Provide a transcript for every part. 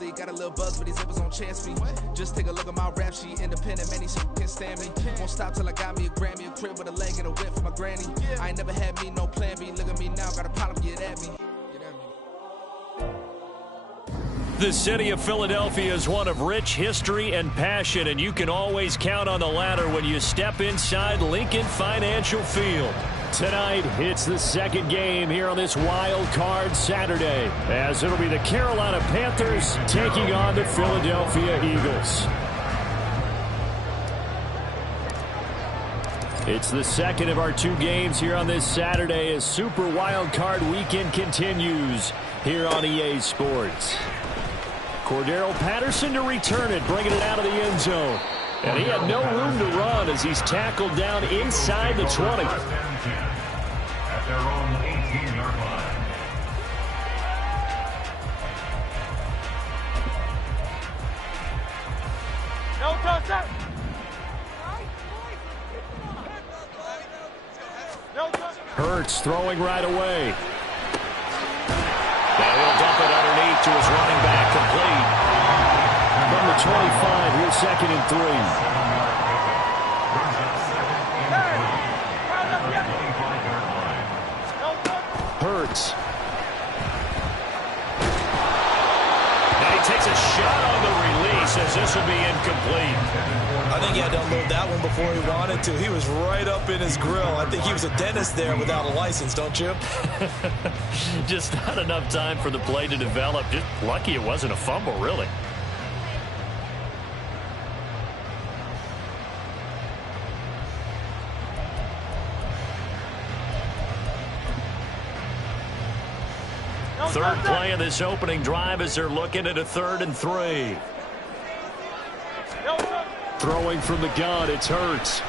Lately, got a little buzz, but these zippers on chance me. Just take a look at my rap sheet. Independent, many so you can't stand me. Won't stop till I got me a Grammy, a crib with a leg and a whip for my granny. I ain't never had me no plan B. Look at me now, got a problem, get at me. The city of Philadelphia is one of rich history and passion, and you can always count on the latter when you step inside Lincoln Financial Field. Tonight, it's the second game here on this Wild Card Saturday, as it'll be the Carolina Panthers taking on the Philadelphia Eagles. It's the second of our two games here on this Saturday as Super Wild Card Weekend continues here on EA Sports. Cordero Patterson to return it, bringing it out of the end zone. And he had no room to run as he's tackled down inside the 20. At their own 18-yard line. No touchdown. Hurts throwing right away. And he'll dump it underneath to his running back, complete. From the 25, here's 2nd and 3. Hurts. Now he takes a shot on the release as this will be incomplete. I think he had to unload that one before he wanted to. He was right up in his grill. I think he was a dentist there without a license, don't you? Just not enough time for the play to develop. Just lucky it wasn't a fumble, really. Third play of this opening drive as they're looking at a 3rd and 3. Throwing from the gun, it's Hurts.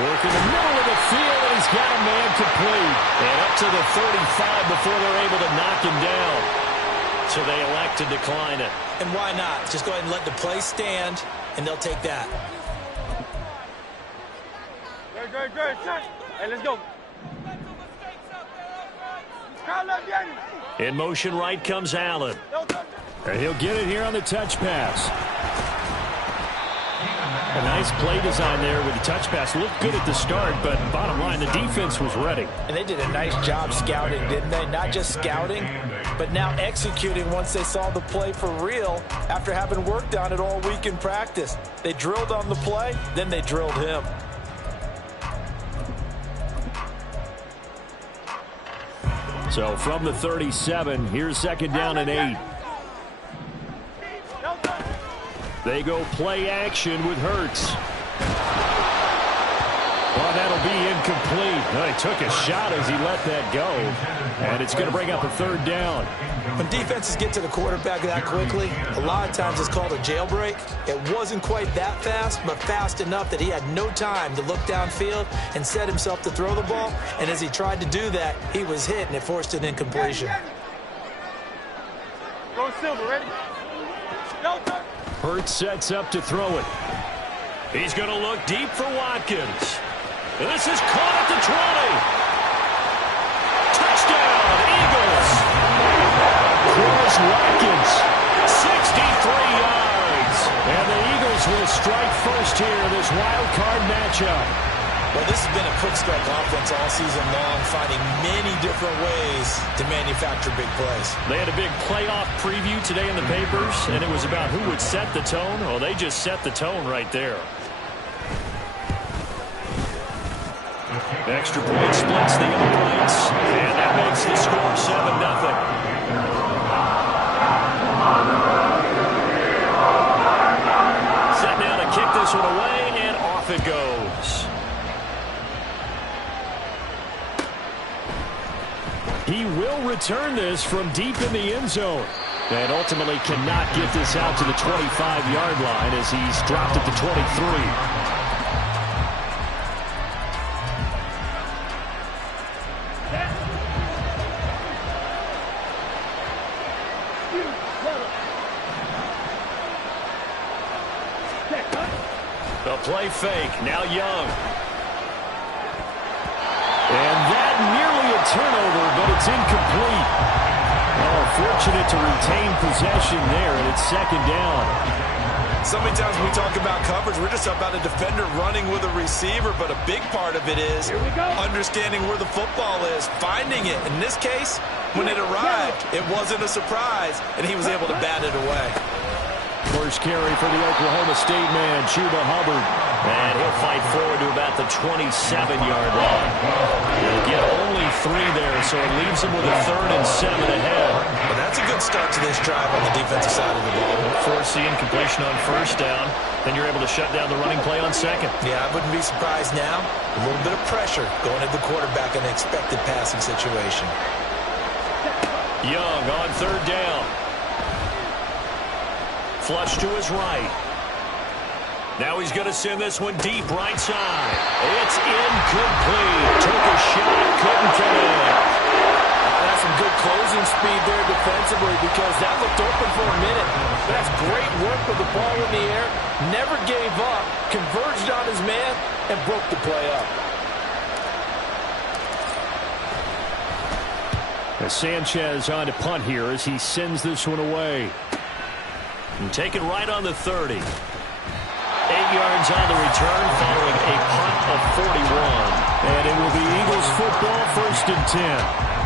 Working the middle of the field, and he's got a man complete. And up to the 35 before they're able to knock him down. So they elect to decline it. And why not? Just go ahead and let the play stand, and they'll take that. Great. Hey, let's go. In motion right comes Allen. And he'll get it here on the touch pass. A nice play design there with the touch pass. Looked good at the start, but bottom line, the defense was ready. And they did a nice job scouting, didn't they? Not just scouting, but now executing once they saw the play for real after having worked on it all week in practice. They drilled on the play, then they drilled him. So from the 37, here's 2nd down and 8. They go play action with Hurts. Well, that'll be incomplete. Well, he took a shot as he let that go. And it's going to bring up a 3rd down. When defenses get to the quarterback that quickly, a lot of times it's called a jailbreak. It wasn't quite that fast, but fast enough that he had no time to look downfield and set himself to throw the ball. And as he tried to do that, he was hit, and it forced an incompletion. Go Silver, ready? Hurts sets up to throw it. He's going to look deep for Watkins. And this is caught at the 20. Touchdown, Eagles. Chris Watkins, 63 yards. And the Eagles will strike first here in this wild card matchup. Well, this has been a quick strike offense all season long, finding many different ways to manufacture big plays. They had a big playoff preview today in the papers, and it was about who would set the tone. Well, they just set the tone right there. Extra point splits the uprights, and that makes the score 7-0. Set down to kick this one away, and off it goes. He will return this from deep in the end zone. And ultimately cannot get this out to the 25-yard line as he's dropped at the 23. The play fake, now Young. And that nearly a turnover, but it's incomplete. Oh, fortunate to retain possession there, and it's second down. So many times when we talk about coverage, we're just about a defender running with a receiver, but a big part of it is understanding where the football is, finding it. In this case, when it arrived, it wasn't a surprise, and he was able to bat it away. First carry for the Oklahoma State man, Chuba Hubbard. And he'll fight forward to about the 27-yard line. He'll get only 3 there, so it leaves him with a 3rd and 7 ahead. Well, that's a good start to this drive on the defensive side of the ball. Force the incompletion on first down. Then you're able to shut down the running play on second. Yeah, I wouldn't be surprised now. A little bit of pressure going at the quarterback in an expected passing situation. Young on 3rd down. Flush to his right. Now he's going to send this one deep right side. It's incomplete. Took a shot, couldn't connect. That's some good closing speed there defensively because that looked open for a minute. That's great work with the ball in the air. Never gave up, converged on his man, and broke the play up. Sanchez on to punt here as he sends this one away. And take it right on the 30. 8 yards on the return following a punt of 41. And it will be Eagles football, 1st and 10.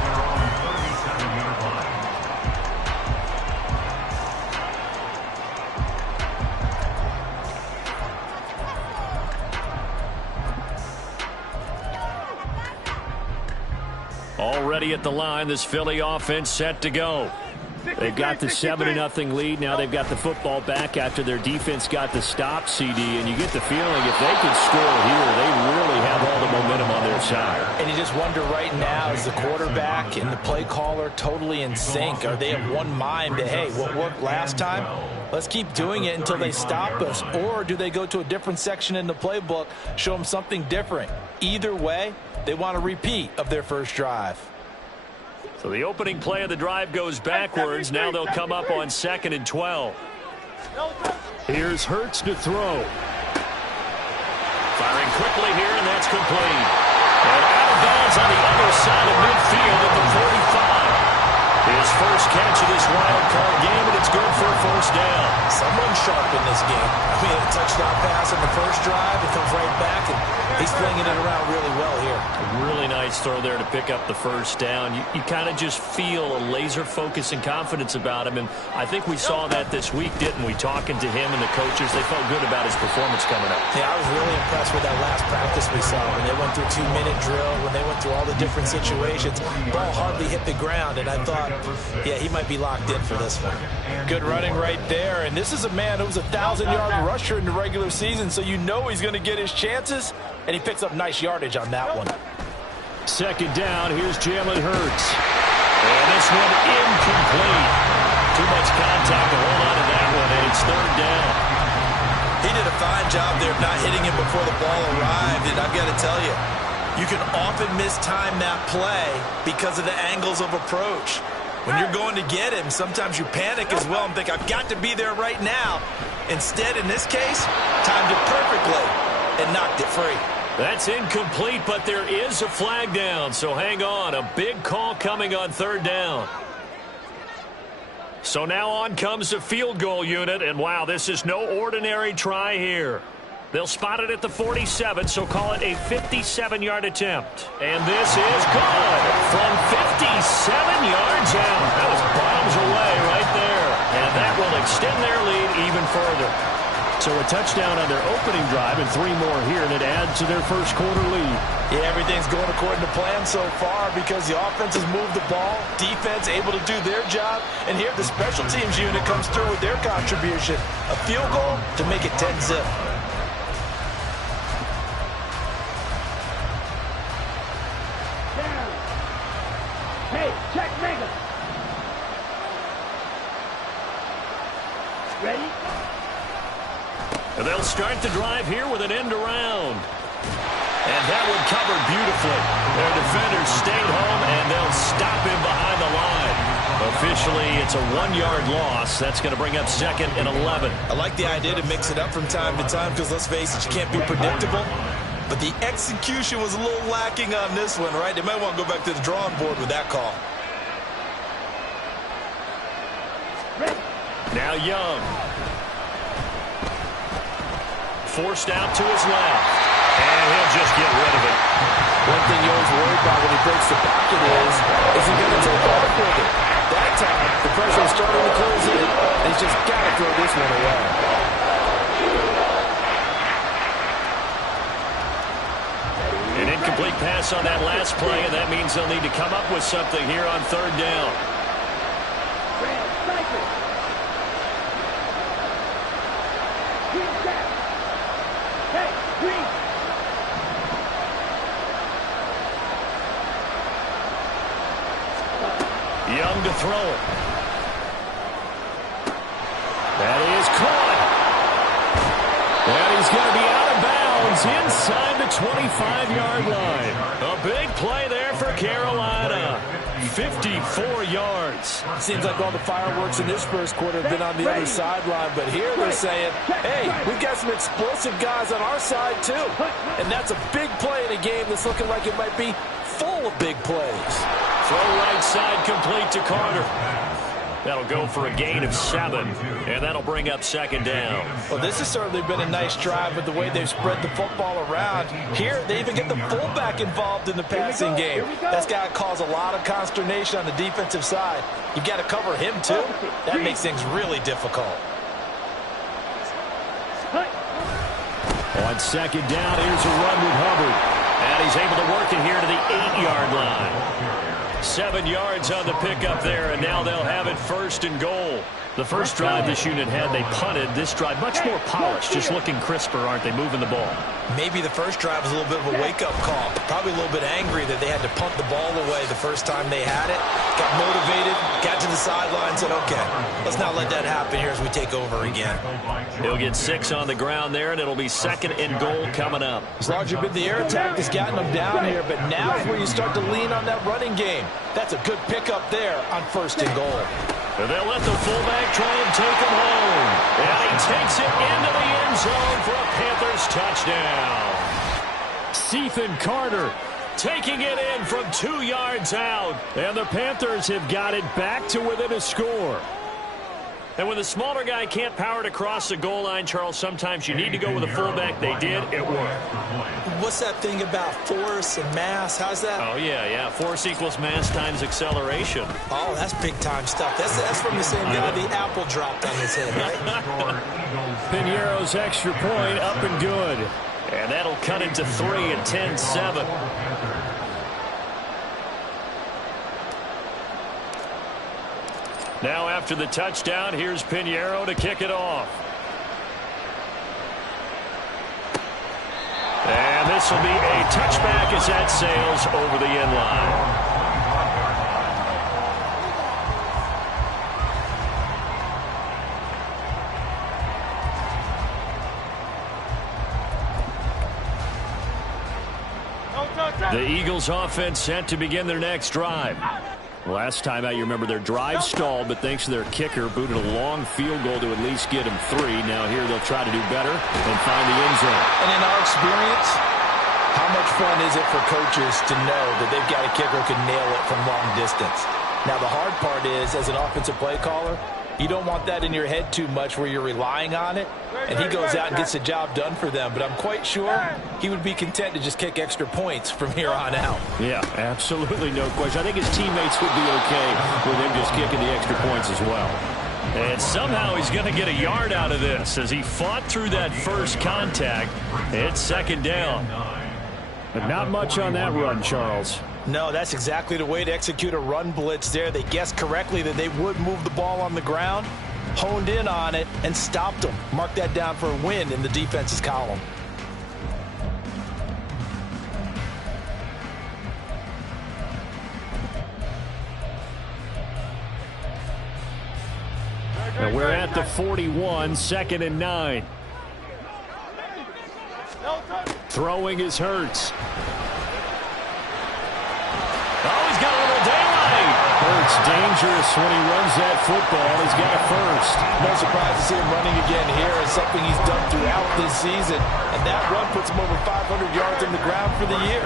Already at the line, this Philly offense set to go. They've got the 7-0 lead. Now they've got the football back after their defense got the stop, CD. And you get the feeling if they could score here, they really have all the momentum on their side. And you just wonder right now, is the quarterback and the play caller totally in sync? Are they of one mind that, hey, what worked last time, let's keep doing it until they stop us? Or do they go to a different section in the playbook, show them something different? Either way, they want a repeat of their first drive. So the opening play of the drive goes backwards. Now they'll come up on 2nd and 12. Here's Hurts to throw. Firing quickly here, and that's complete. And out of bounds on the other side of midfield at the 45. His first catch of this wild card game, and it's good for a 1st down. Someone's sharp in this game. We had a touchdown pass in the first drive. It comes right back, and he's flinging it around really well here. A really nice throw there to pick up the 1st down. You kind of just feel a laser focus and confidence about him, and I think we saw that this week, didn't we? Talking to him and the coaches, they felt good about his performance coming up. Yeah, I was really impressed with that last practice we saw when they went through a 2-minute drill, when they went through all the different situations. Ball hardly hit the ground, and I thought, yeah, he might be locked in for this one. Good running right there, and this is a man who was a 1,000-yard rusher in the regular season, so you know he's going to get his chances, and he picks up nice yardage on that one. 2nd down, here's Jalen Hurts. And this one incomplete. Too much contact to hold on to that one, and it's 3rd down. He did a fine job there of not hitting him before the ball arrived, and I've got to tell you, you can often mistime that play because of the angles of approach. When you're going to get him, sometimes you panic as well and think, I've got to be there right now. Instead, in this case, timed it perfectly and knocked it free. That's incomplete, but there is a flag down, so hang on. A big call coming on 3rd down. So now on comes the field goal unit, and wow, this is no ordinary try here. They'll spot it at the 47, so call it a 57-yard attempt. And this is good from 57 yards out. That was bombs away right there. And that will extend their lead even further. So a touchdown on their opening drive and 3 more here, and it adds to their first quarter lead. Yeah, everything's going according to plan so far because the offense has moved the ball, defense able to do their job, and here the special teams unit comes through with their contribution. A field goal to make it 10-zip. Hey, check Mega. Ready? And they'll start the drive here with an end around. And that one covered beautifully. Their defenders stayed home, and they'll stop him behind the line. Officially, it's a 1-yard loss. That's going to bring up 2nd and 11. I like the idea to mix it up from time to time because, let's face it, you can't be predictable. But the execution was a little lacking on this one, right? They might want to go back to the drawing board with that call. Now Young. Forced out to his left. And he'll just get rid of it. One thing you always worry about when he breaks the pocket is he going to take off with it? That time, the pressure is starting to close in, and he's just got to throw this one away. An incomplete pass on that last play, and that means they'll need to come up with something here on third down. Young to throw it. That is caught. And he's going to be out of bounds inside the 25-yard line. A big play there for Carolina. 54 yards. Seems like all the fireworks in this first quarter have been on the other sideline, but here they're saying, hey, we've got some explosive guys on our side too. And that's a big play in a game that's looking like it might be full of big plays. Throw right side complete to Carter. That'll go for a gain of 7, and that'll bring up second down. Well, this has certainly been a nice drive with the way they've spread the football around. Here, they even get the fullback involved in the passing game. That's got to cause a lot of consternation on the defensive side. You've got to cover him, too. That makes things really difficult. On second down, here's a run with Hubbard. And he's able to work it here to the 8-yard line. 7 yards on the pickup there, and now they'll have it first and goal. The first drive this unit had, they punted. This drive, much more polished, just looking crisper, aren't they, moving the ball? Maybe the first drive was a little bit of a wake-up call. Probably a little bit angry that they had to punt the ball away the first time they had it. Got motivated, got to the sideline, said, okay, let's not let that happen here as we take over again. He'll get 6 on the ground there, and it'll be second and goal coming up. As long as you've been the air attack that's gotten them down here, but now is where you start to lean on that running game. That's a good pickup there on first and goal. And they'll let the fullback try and take him home. And he takes it into the end zone for a Panthers touchdown. Ethan Carter taking it in from 2 yards out. And the Panthers have got it back to within a score. And when the smaller guy can't power it across the goal line, Charles, sometimes you need to go with a fullback. They did. It worked. What's that thing about force and mass? How's that? Oh, yeah. Force equals mass times acceleration. Oh, that's big-time stuff. That's from the same guy the apple dropped on his head, right? Piñeiro's extra point up and good. And that'll cut into 3 and 10-7. Now after the touchdown, here's Piñeiro to kick it off. And this will be a touchback as that sails over the end line. The Eagles offense set to begin their next drive. Last time out, you remember their drive stalled, but thanks to their kicker, booted a long field goal to at least get him 3. Now here they'll try to do better and find the end zone. And in our experience, how much fun is it for coaches to know that they've got a kicker who can nail it from long distance? Now the hard part is, as an offensive play caller, you don't want that in your head too much where you're relying on it, and he goes out and gets the job done for them. But I'm quite sure he would be content to just kick extra points from here on out. Yeah, absolutely no question. I think his teammates would be okay with him just kicking the extra points as well. And somehow he's going to get a yard out of this as he fought through that first contact. It's second down. But not much on that run, Charles. No, that's exactly the way to execute a run blitz there. They guessed correctly that they would move the ball on the ground, honed in on it, and stopped them. Mark that down for a win in the defense's column. And we're at the 41, second and 9. Throwing is Hurts. Oh, he's got a little daylight. Hurts dangerous when he runs that football. He's got a first. No surprise to see him running again here. It's something he's done throughout this season. And that run puts him over 500 yards on the ground for the year.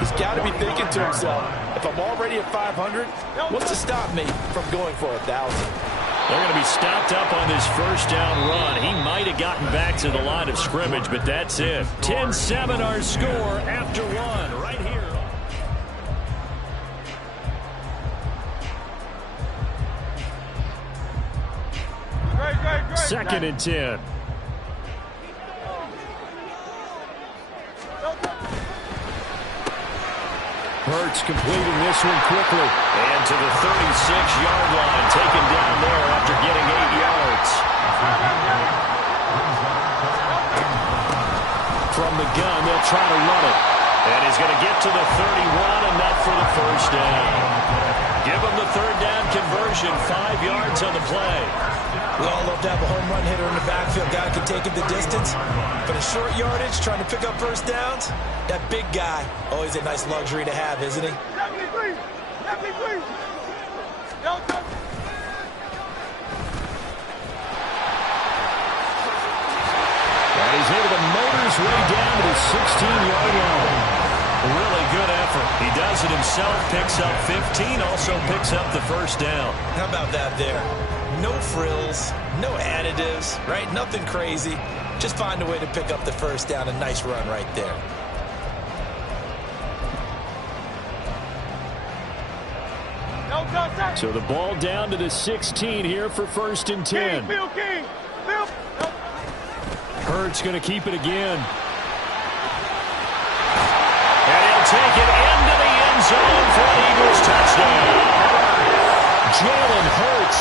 He's got to be thinking to himself, if I'm already at 500, what's to stop me from going for 1,000? They're going to be stopped up on this first down run. He might have gotten back to the line of scrimmage, but that's it. 10-7 our score after one right here. Second and 10. Hurts completing this one quickly. And to the 36-yard line, taken down there after getting 8 yards. From the gun, they'll try to run it. And he's going to get to the 31, enough for the first down. Give him the third down conversion, 5 yards on the play. We all love to have a home run hitter in the backfield. Guy can take it the distance. But a short yardage, trying to pick up first downs, that big guy, always a nice luxury to have, isn't he? And he's able to motor his way down to the 16-yard line. Really good effort. He does it himself, picks up 15, also picks up the first down. How about that there? No frills, no additives, right? Nothing crazy. Just find a way to pick up the first down. A nice run right there. So the ball down to the 16 here for first and 10. Hurts going to keep it again. And he'll take it into the end zone for an Eagles touchdown. Jalen Hurts,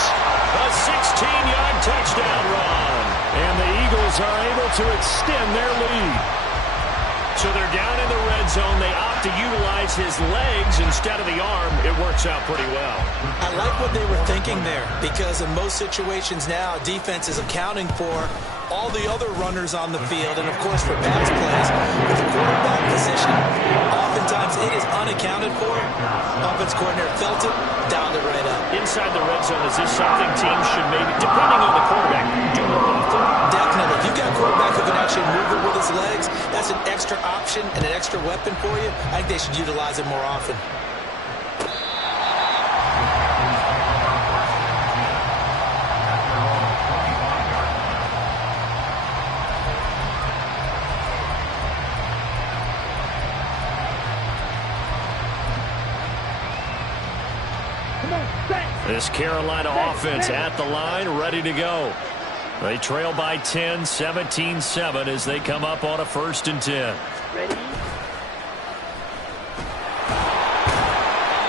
a 16-yard touchdown run. And the Eagles are able to extend their lead. So they're down in the red zone. They opt to utilize his legs instead of the arm. It works out pretty well. I like what they were thinking there, because in most situations now, defense is accounting for all the other runners on the field, and of course for pass plays. With the quarterback position, oftentimes it is unaccounted for. Offense coordinator felt it, dialed it right up. Inside the red zone, is this something teams should maybe, depending on the quarterback, do more often? Definitely. If you've got a quarterback who can actually move it with his legs, that's an extra option and an extra weapon for you. I think they should utilize it more often. This Carolina offense at the line, ready to go. They trail by 10, 17-7 as they come up on a first and 10. Ready?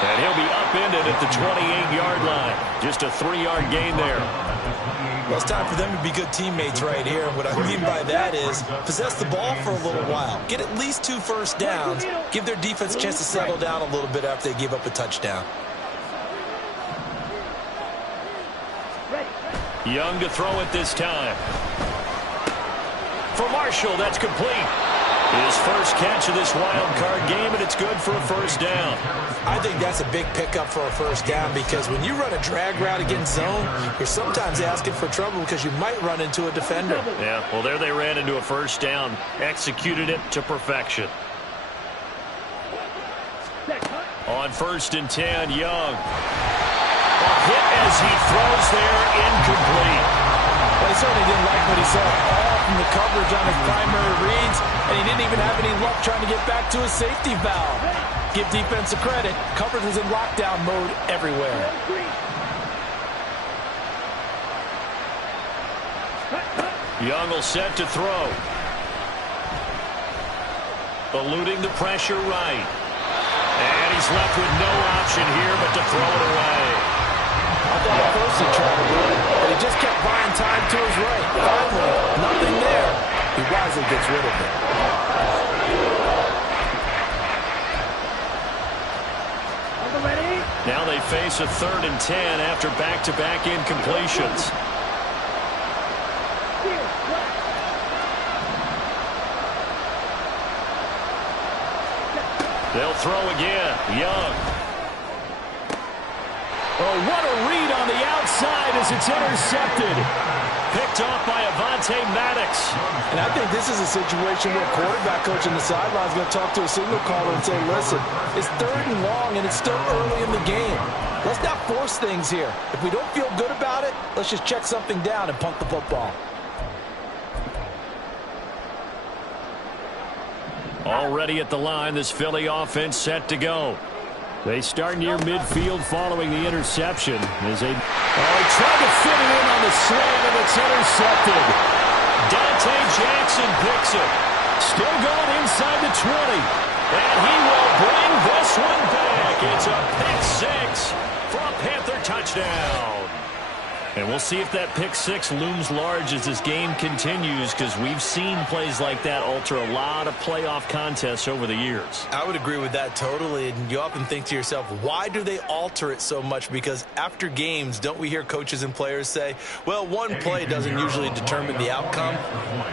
And he'll be upended at the 28-yard line. Just a 3-yard gain there. Well, it's time for them to be good teammates right here. What I mean by that is possess the ball for a little while. Get at least 2 first downs. Give their defense a chance to settle down a little bit after they give up a touchdown. Young to throw it this time. For Marshall, that's complete. His first catch of this wild card game, and it's good for a first down. I think that's a big pickup for a first down, because when you run a drag route against zone, you're sometimes asking for trouble because you might run into a defender. Yeah, well, there they ran into a first down. Executed it to perfection. On first and 10, Young. A hit as he throws there, incomplete. Well, he certainly didn't like what he saw all from the coverage on his primary reads, and he didn't even have any luck trying to get back to his safety valve. Give defense a credit. Coverage was in lockdown mode everywhere. Young will set to throw. Eluding the pressure right. And he's left with no option here but to throw it away. I thought at first he tried to run, but he just kept buying time to his right. Finally, nothing there. He wisely gets rid of it. Now they face a 3rd and 10 after back-to-back incompletions. They'll throw again. Young. Oh, what a read on the outside as it's intercepted. Picked off by Dante Maddox. And I think this is a situation where quarterback coach on the sideline is going to talk to a signal caller and say, listen, it's 3rd and long and it's still early in the game. Let's not force things here. If we don't feel good about it, let's just check something down and punt the football. Already at the line, this Philly offense set to go. They start near midfield following the interception. As they tried to fit it in on the slant, and it's intercepted. Dante Jackson picks it. Still going inside the 20. And he will bring this one back. It's a pick-6 for a Panther touchdown. And we'll see if that pick-6 looms large as this game continues, because we've seen plays like that alter a lot of playoff contests over the years. I would agree with that totally. And you often think to yourself, why do they alter it so much? Because after games, don't we hear coaches and players say, well, one play doesn't usually determine the outcome.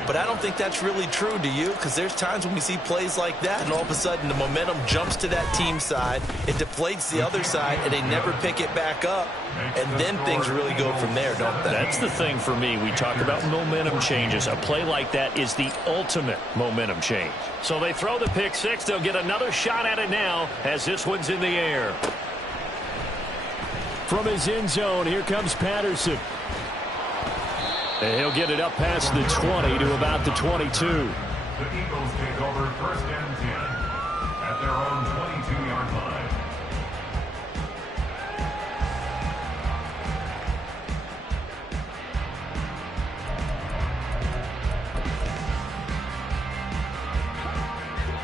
But I don't think that's really true, do you? Because there's times when we see plays like that, and all of a sudden the momentum jumps to that team side, it deflates the other side, and they never pick it back up. And then things really go from there, don't they? That's the thing for me. We talk about momentum changes. A play like that is the ultimate momentum change. So they throw the pick-6. They'll get another shot at it now as this one's in the air. From his end zone, here comes Patterson. And he'll get it up past the 20 to about the 22. The Eagles take over 1st and 10 at their own 22-yard line.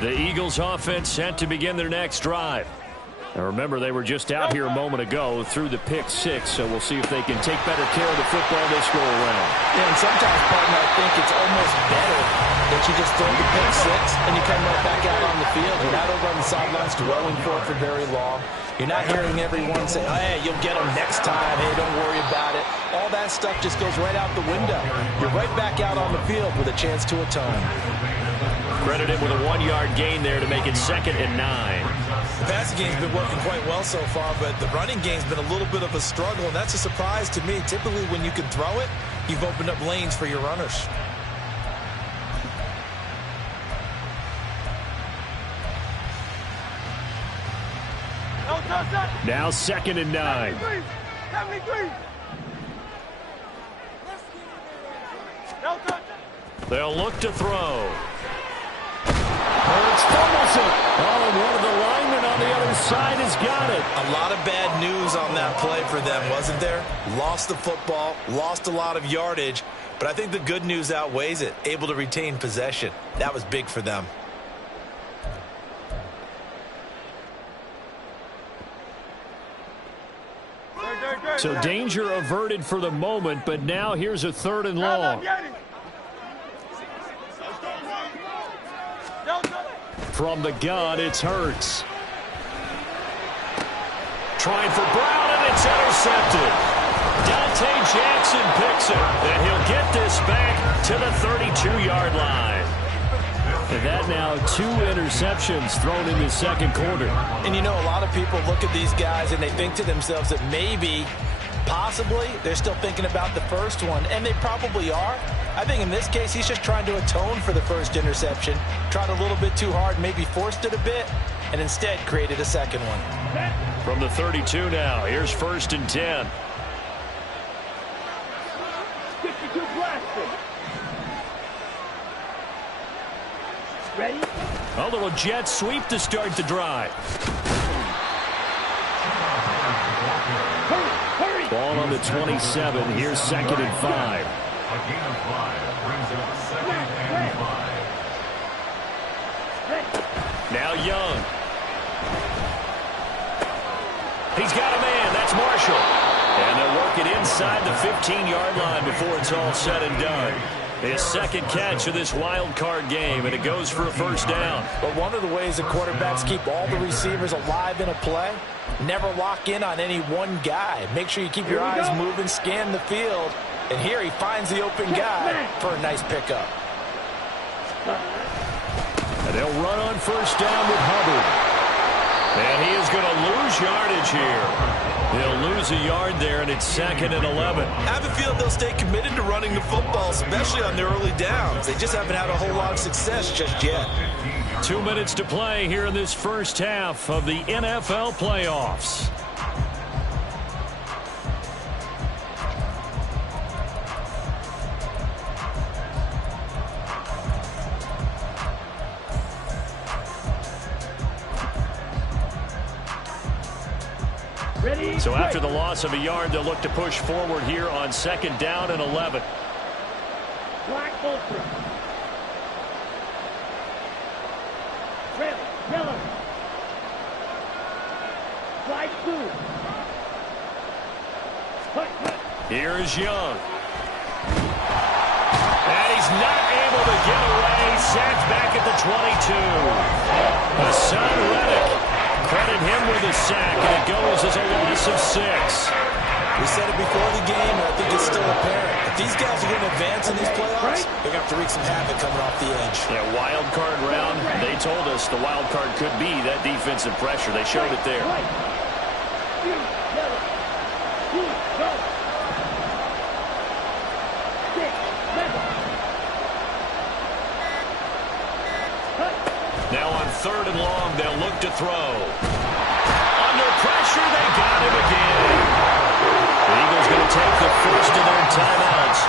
The Eagles offense set to begin their next drive. Now remember, they were just out here a moment ago through the pick-6, so we'll see if they can take better care of the football this go around. Yeah, and sometimes, partner, I think it's almost better that you just throw the pick-6 and you come right back out on the field. You're not over on the sidelines dwelling for it for very long. You're not hearing everyone say, hey, you'll get them next time. Hey, don't worry about it. All that stuff just goes right out the window. You're right back out on the field with a chance to atone. Credited with a 1-yard gain there to make it 2nd and 9. The passing game's been working quite well so far, but the running game's been a little bit of a struggle, and that's a surprise to me. Typically, when you can throw it, you've opened up lanes for your runners. Now 2nd and 9. They'll look to throw. Hurts fumbles it. Oh, and one of the linemen on the other side has got it. A lot of bad news on that play for them, wasn't there? Lost the football, lost a lot of yardage, but I think the good news outweighs it. Able to retain possession. That was big for them. So danger averted for the moment, but now here's a 3rd and long. From the gun, it's Hurts. Trying for Brown, and it's intercepted. Dante Jackson picks it, and he'll get this back to the 32-yard line. And that now 2 interceptions thrown in the 2nd quarter. And you know, a lot of people look at these guys and they think to themselves that maybe, possibly, they're still thinking about the first one, and they probably are. I think in this case, he's just trying to atone for the first interception. Tried a little bit too hard, maybe forced it a bit, and instead created a second one. From the 32 now, here's 1st and 10. Ready? A little jet sweep to start the drive. Hurry! Ball on the 27. Here's 2nd and 5. A gain of 5 brings up 2nd and 5. Now Young. He's got a man. That's Marshall. And they'll work it inside the 15-yard line before it's all said and done. His 2nd catch of this wild card game, and it goes for a 1st down. But one of the ways that quarterbacks keep all the receivers alive in a play, never lock in on any one guy. Make sure you keep your eyes moving, scan the field. And here he finds the open guy for a nice pickup. And they'll run on 1st down with Hubbard. And he is going to lose yardage here. They'll lose a yard there, and it's 2nd and 11. I have a feeling they'll stay committed to running the football, especially on their early downs. They just haven't had a whole lot of success just yet. 2 minutes to play here in this first half of the NFL playoffs. So after the loss of a yard, they'll look to push forward here on 2nd down and 11. Black ultra. Red, yellow. Slide 2. Here is Young. And he's not able to get away. Sacked back at the 22. Hassan Reddick. Credit him with a sack, and it goes as a loss of 6. We said it before the game, and I think it's still apparent. If these guys are going to advance in these playoffs, they're going to have to wreak some havoc coming off the edge. Yeah, wild card round. They told us the wild card could be that defensive pressure. They showed it there. Now on 3rd and long, they'll look to throw. Under pressure, they got him again. The Eagles going to take the first of their timeouts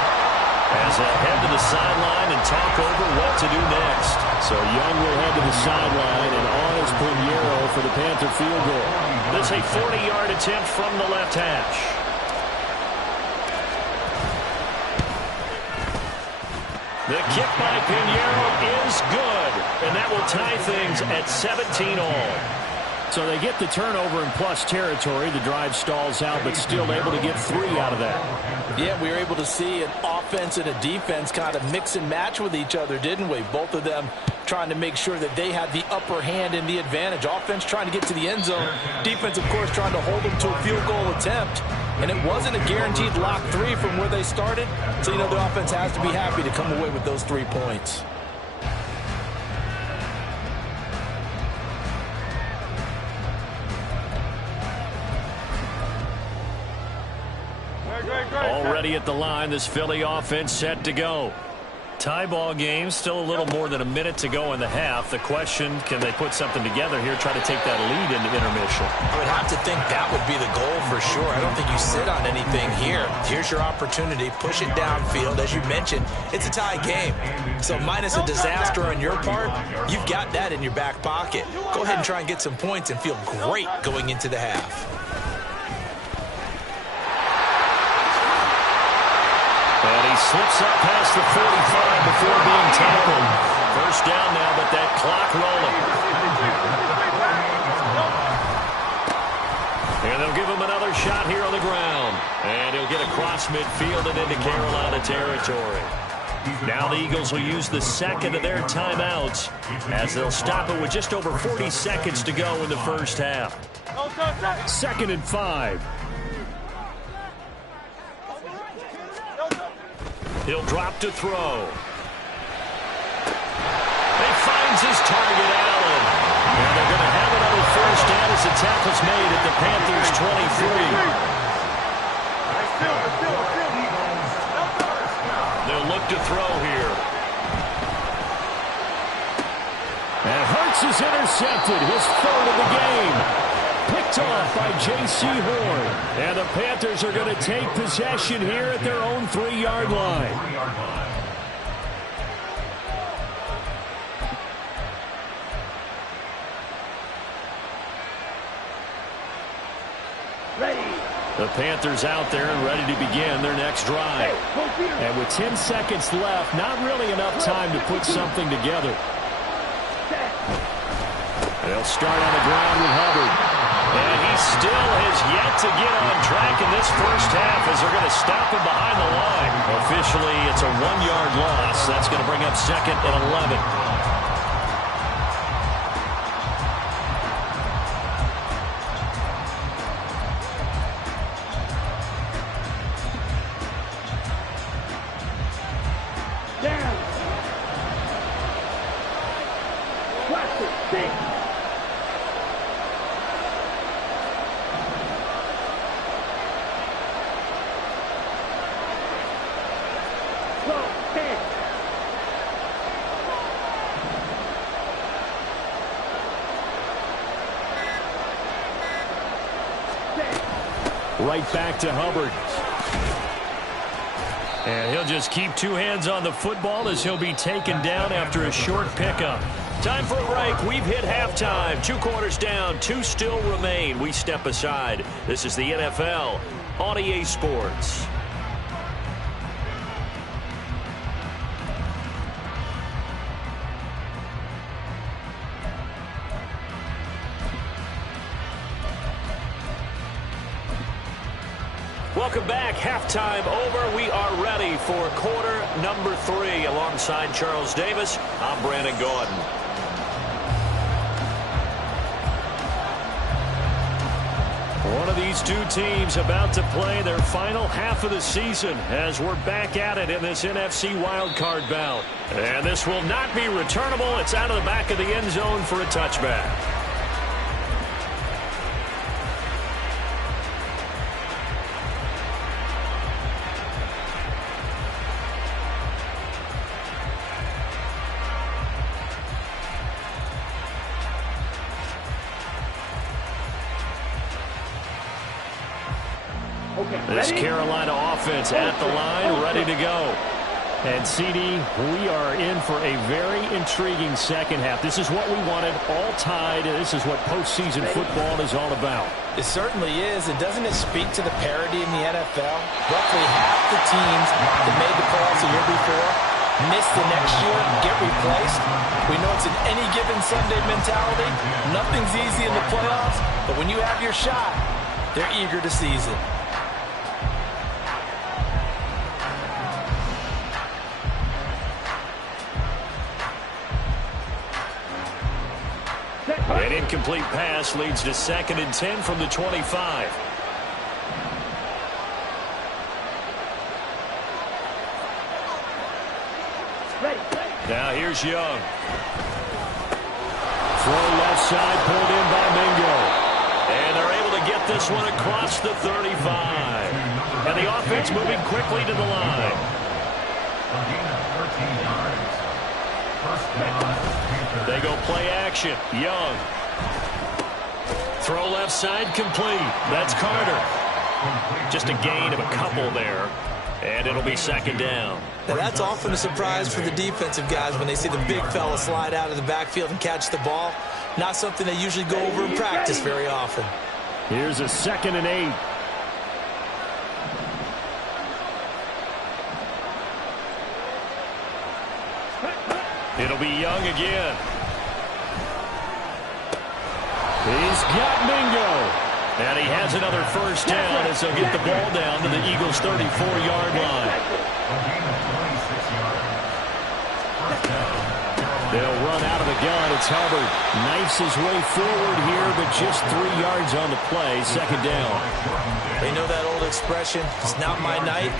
as they'll head to the sideline and talk over what to do next. So Young will head to the sideline, and on is Pinheiro for the Panther field goal. This is a 40-yard attempt from the left hash. The kick by Pinheiro is good, and that will tie things at 17 all. So they get the turnover in plus territory. The drive stalls out, but still able to get 3 out of that. Yeah, we were able to see an offense and a defense kind of mix and match with each other, didn't we? Both of them trying to make sure that they had the upper hand and the advantage. Offense trying to get to the end zone. Defense, of course, trying to hold them to a field goal attempt. And it wasn't a guaranteed lock 3 from where they started. So, you know, the offense has to be happy to come away with those 3 points. Already at the line, this Philly offense set to go. Tie ball game, still a little more than a minute to go in the half. The question, can they put something together here, try to take that lead into intermission? I would have to think that would be the goal for sure. I don't think you sit on anything here. Here's your opportunity. Push it downfield. As you mentioned, it's a tie game. So minus a disaster on your part, you've got that in your back pocket. Go ahead and try and get some points and feel great going into the half. And he slips up past the 45 before being tackled. First down now, but that clock rolling. And they'll give him another shot here on the ground. And he'll get across midfield and into Carolina territory. Now the Eagles will use the second of their timeouts as they'll stop it with just over 40 seconds to go in the first half. 2nd and 5. He'll drop to throw. He finds his target, Allen. And they're going to have another first down as the tackle's made at the Panthers' 23. They'll look to throw here. And Hurts is intercepted. His 3rd of the game. Picked off by J.C. Horn. And the Panthers are going to take possession here at their own 3-yard line. Ready. The Panthers out there and ready to begin their next drive. And with 10 seconds left, not really enough time to put something together. They'll start on the ground with Hubbard. And he still has yet to get on track in this first half as they're going to stop him behind the line. Officially, it's a 1-yard loss. That's going to bring up 2nd and 11. Down. Cluster, 6. Go, 10. Right back to Hubbard. And he'll just keep two hands on the football as he'll be taken down after a short pickup. Time for a break. We've hit halftime. 2 quarters down. 2 still remain. We step aside. This is the NFL on EA Sports. Welcome back. Halftime over. We are ready for quarter number 3. Alongside Charles Davis, I'm Brandon Gordon. One of these two teams about to play their final half of the season as we're back at it in this NFC Wildcard bout. And this will not be returnable. It's out of the back of the end zone for a touchback. This Carolina offense at the line, ready to go. And CD, we are in for a very intriguing second half. This is what we wanted, all tied. This is what postseason football is all about. It certainly is. And doesn't it speak to the parity in the NFL? Roughly half the teams that made the playoffs the year before miss the next year and get replaced. We know it's an any given Sunday mentality. Nothing's easy in the playoffs, but when you have your shot, they're eager to seize it. An incomplete pass leads to 2nd and 10 from the 25. Now here's Young. Throw left side, pulled in by Mingo. And they're able to get this one across the 35. And the offense moving quickly to the line. They go play action. Young. Throw left side complete. That's Carter. Just a gain of a couple there. And it'll be 2nd down. Now that's often a surprise for the defensive guys when they see the big fella slide out of the backfield and catch the ball. Not something they usually go over in practice very often. Here's a 2nd and 8. It'll be Young again. He's got Mingo. And he has another first down as he'll get the ball down to the Eagles' 34-yard line. They'll run out of the gun. It's Hubbard. Knifes his way forward here, but just 3 yards on the play. 2nd down. They know that old expression, it's not my night.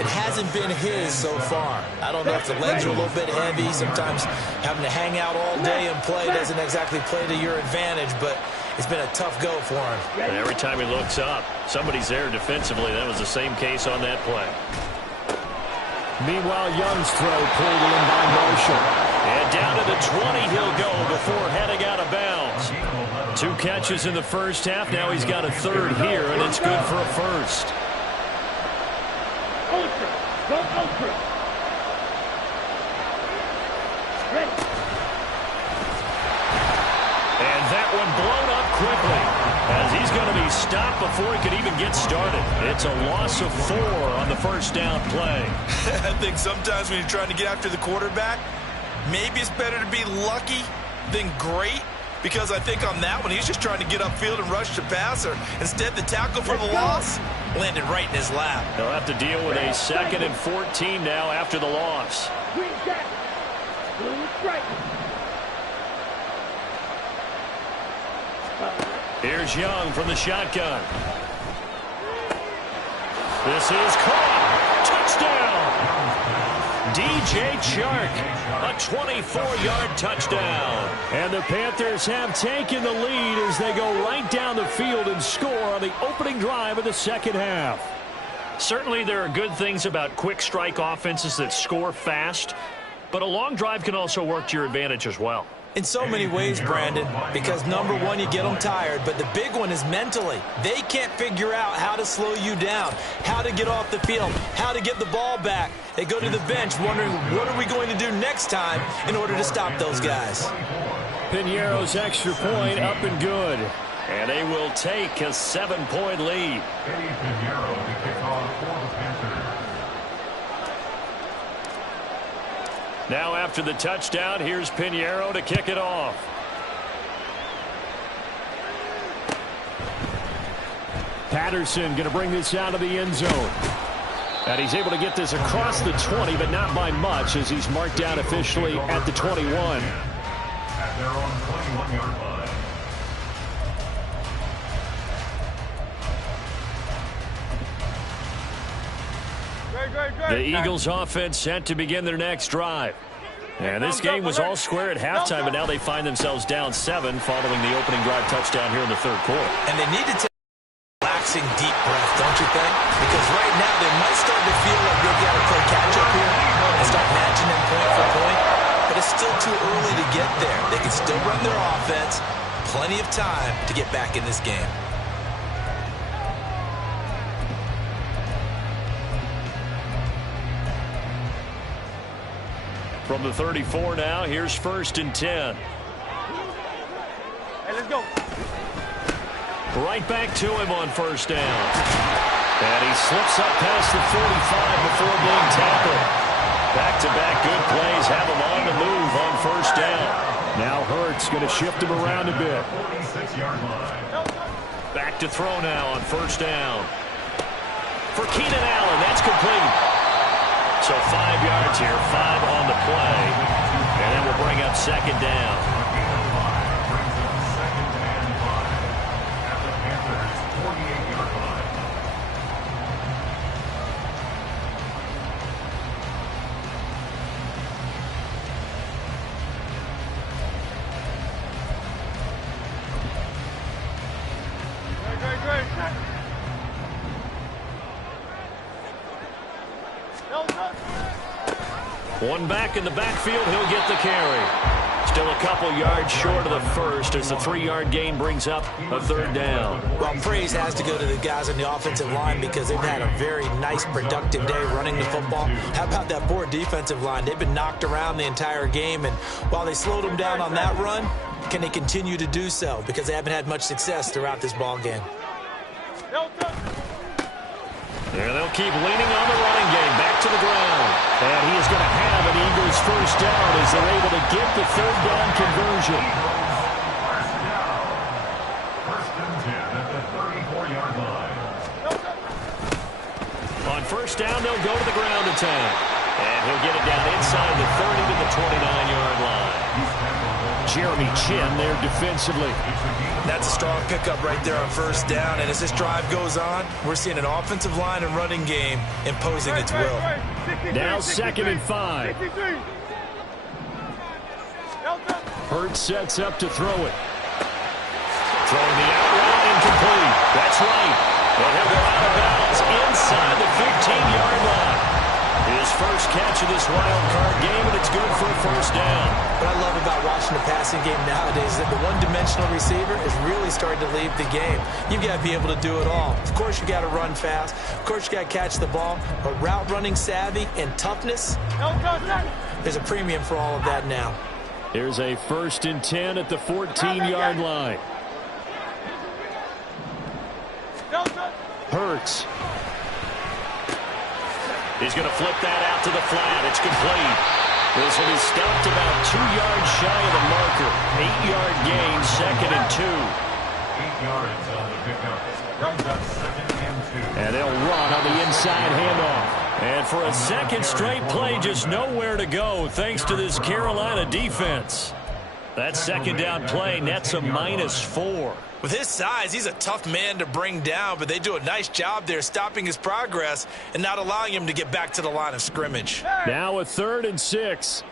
It hasn't been his so far. I don't know if the legs are a little bit heavy. Sometimes having to hang out all day and play doesn't exactly play to your advantage, but it's been a tough go for him. And every time he looks up, somebody's there defensively. That was the same case on that play. Meanwhile, Young's throw pulled in by Marshall. And down to the 20 he'll go before heading out of bounds. 2 catches in the first half. Now he's got a 3rd here, and it's good for a first. Ultra. Go ultra. Ready. And that one blown up quickly as he's going to be stopped before he could even get started. It's a loss of 4 on the first down play. I think sometimes when you're trying to get after the quarterback, maybe it's better to be lucky than great, because I think on that one, he's just trying to get upfield and rush the passer. Instead, the tackle for the loss landed right in his lap. They'll have to deal with a 2nd and 14 now after the loss. Green jacket. Blue stripe. Here's Young from the shotgun. This is caught. Touchdown. DJ Chark, a 24-yard touchdown. And the Panthers have taken the lead as they go right down the field and score on the opening drive of the second half. Certainly there are good things about quick strike offenses that score fast, but a long drive can also work to your advantage as well. In so many ways, Brandon, because number one, you get them tired, but the big one is mentally. They can't figure out how to slow you down, how to get off the field, how to get the ball back. They go to the bench wondering, what are we going to do next time in order to stop those guys? Piñeiro's extra point up and good. And they will take a 7-point lead. Eddie Piñeiro to kick off for the Panthers. Now after the touchdown, here's Piñeiro to kick it off. Patterson going to bring this out of the end zone. And he's able to get this across the 20, but not by much, as he's marked down officially at the 21. At their own 21-yard line. The Eagles offense set to begin their next drive. And this game was all square at halftime, but now they find themselves down 7 following the opening drive touchdown here in the third quarter. And they need to take a relaxing deep breath, don't you think? Because right now they might start to feel like they've got to play catch-up here and start matching them point for point. But it's still too early to get there. They can still run their offense. Plenty of time to get back in this game. From the 34 now, here's 1st and 10. Hey, let's go. Right back to him on 1st down. And he slips up past the 45 before being tackled. Back-to-back good plays have him on the move on 1st down. Now Hurts going to shift him around a bit. 46-yard line. Back to throw now on 1st down. For Keenan Allen, that's complete. So 5 yards here, 5 on the play. And then we'll bring up 2nd down. Brings up 2nd and 5 at the Panthers' 48-yard line. Great. One back in the backfield, he'll get the carry. Still a couple yards short of the first as the 3-yard gain brings up a 3rd down. Well, praise has to go to the guys on the offensive line because they've had a very nice, productive day running the football. How about that poor defensive line? They've been knocked around the entire game, and while they slowed them down on that run, can they continue to do so? Because they haven't had much success throughout this ball game. And they'll keep leaning on the running game. Back to the ground. And he is going to have an Eagles 1st down as they're able to get the 3rd down conversion. First down. 1st and 10 at the 34-yard line. On 1st down, they'll go to the ground attack. And he'll get it down inside the 30 to the 29-yard line. Jeremy Chin there defensively. That's a strong pickup right there on 1st down. And as this drive goes on, we're seeing an offensive line and running game imposing its will. Now 2nd and 5. Hurts sets up to throw it. Throwing the out route incomplete. That's right. And he'll go out of bounds inside the 15-yard line. His first catch of this wild card game, and it's good for a 1st down. What I love about watching the passing game nowadays is that the one-dimensional receiver is really starting to leave the game. You've got to be able to do it all. Of course, you got to run fast. Of course, you got to catch the ball. But route running savvy and toughness, there's a premium for all of that now. Here's a 1st and 10 at the 14-yard line. Hurts. He's going to flip that out to the flat. It's complete. This will be stopped about 2 yards shy of the marker. 8-yard gain, 2nd and 2. 8 yards on the pickup. Brings up 2nd and 2. And they'll run on the inside handoff. And for a 2nd straight play, just nowhere to go thanks to this Carolina defense. That 2nd down play nets a -4. With his size, he's a tough man to bring down, but they do a nice job there stopping his progress and not allowing him to get back to the line of scrimmage. Now a 3rd and 6.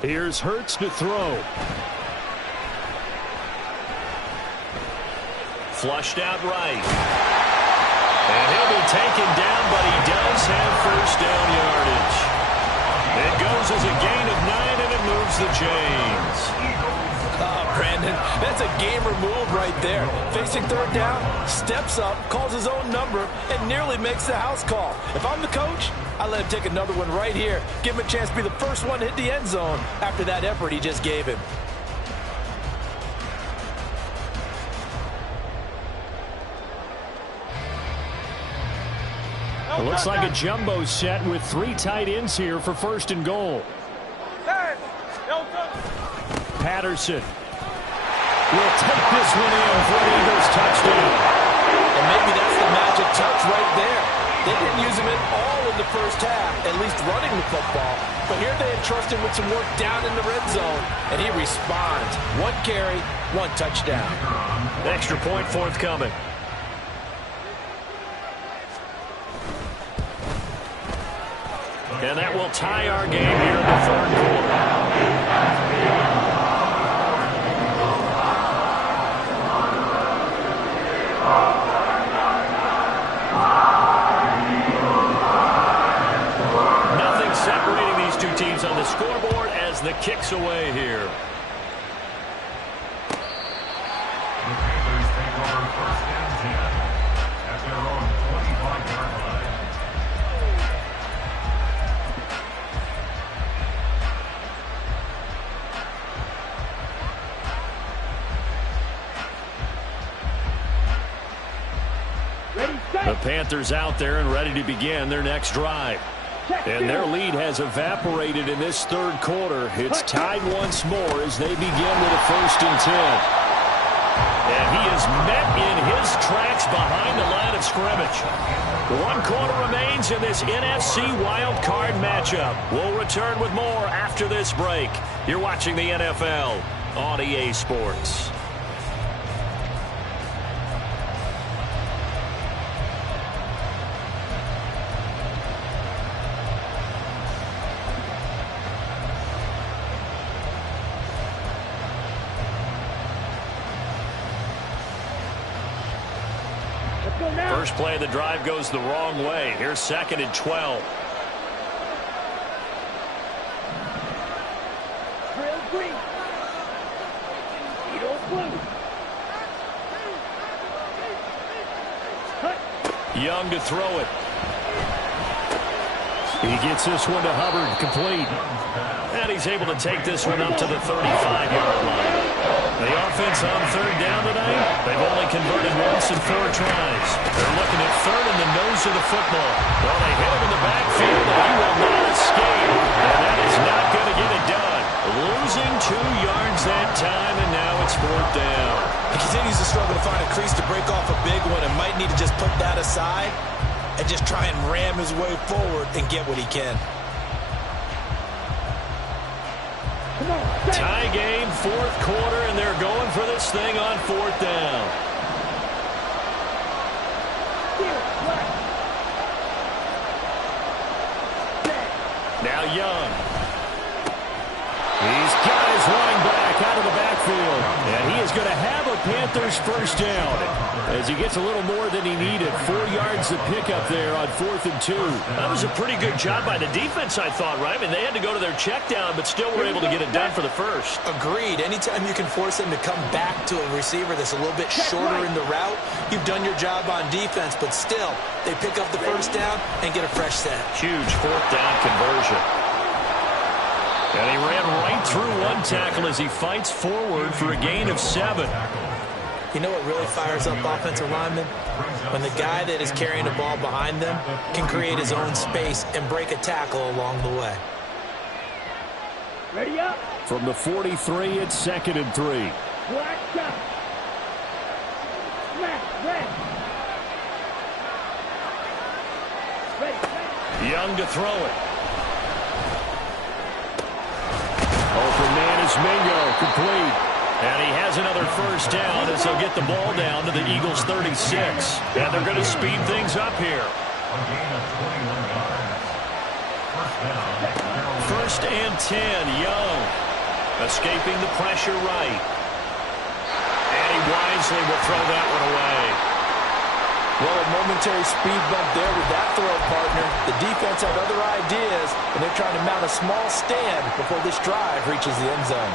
Here's Hurts to throw. Flushed out right. And he'll be taken down, but he does have first down yardage. It goes as a gain of 9, and it moves the chains. Oh, Brandon, that's a gamer move right there. Facing third down, steps up, calls his own number, and nearly makes the house call. If I'm the coach, I let him take another one right here. Give him a chance to be the first one to hit the end zone after that effort he just gave him. It looks like a jumbo set with 3 tight ends here for first and goal. Patterson will take this one in for an Eagles touchdown. And maybe that's the magic touch right there. They didn't use him at all in the first half, at least running the football. But here they entrust him with some work down in the red zone, and he responds. 1 carry, 1 touchdown. Extra point forthcoming. And that will tie our game here in the third quarter. Nothing separating these two teams on the scoreboard as the kick's away here. The Panthers take over first and 10 at their own 25-yard line. The Panthers out there and ready to begin their next drive. And their lead has evaporated in this third quarter. It's tied once more as they begin with a first and 10. And he is met in his tracks behind the line of scrimmage. 1 quarter remains in this NFC Wildcard matchup. We'll return with more after this break. You're watching the NFL on EA Sports. First play of the drive goes the wrong way. Here's 2nd and 12. Young to throw it. He gets this one to Hubbard, complete. And he's able to take this one up to the 35-yard line. The offense on third down tonight, they've only converted once in 4 tries. They're looking at third in the nose of the football. Well, they hit him in the backfield, and he will not escape. And that is not going to get it done. Losing 2 yards that time, and now it's 4th down. He continues to struggle to find a crease to break off a big one and might need to just put that aside and just try and ram his way forward and get what he can. Tie game, 4th quarter, and they're going for this thing on 4th down. Now Young. He's got his running back out of the backfield. And he is going to have a Panthers first down as he gets a little more than he needed. 4 yards to pick up there on 4th and 2. That was a pretty good job by the defense, I thought, right? I mean, they had to go to their check down, but still were able to get it done for the first. Agreed. Anytime you can force them to come back to a receiver that's a little bit shorter in the route, you've done your job on defense, but still, they pick up the first down and get a fresh set. Huge 4th down conversion. And he ran right through one tackle as he fights forward for a gain of 7. You know what really fires up offensive linemen? When the guy that is carrying the ball behind them can create his own space and break a tackle along the way. Ready up. From the 43, it's 2nd and 3. Black shot. Smash. Ready. Young to throw it. Open man is Mingo, complete. And he has another first down as they'll get the ball down to the Eagles' 36. And they're going to speed things up here. A gain of 21 yards. First down. First and 10, Young. Escaping the pressure right. And he wisely will throw that one away. Well, a momentary speed bump there with that throw, partner. The defense had other ideas, and they're trying to mount a small stand before this drive reaches the end zone.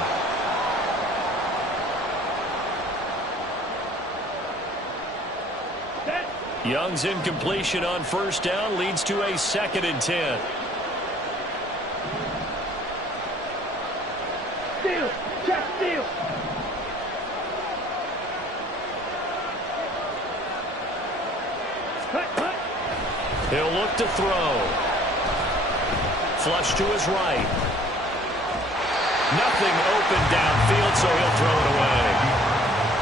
Young's incompletion on first down leads to a 2nd and 10. Steal. Check steal. He'll look to throw. Flush to his right. Nothing open downfield, so he'll throw it away.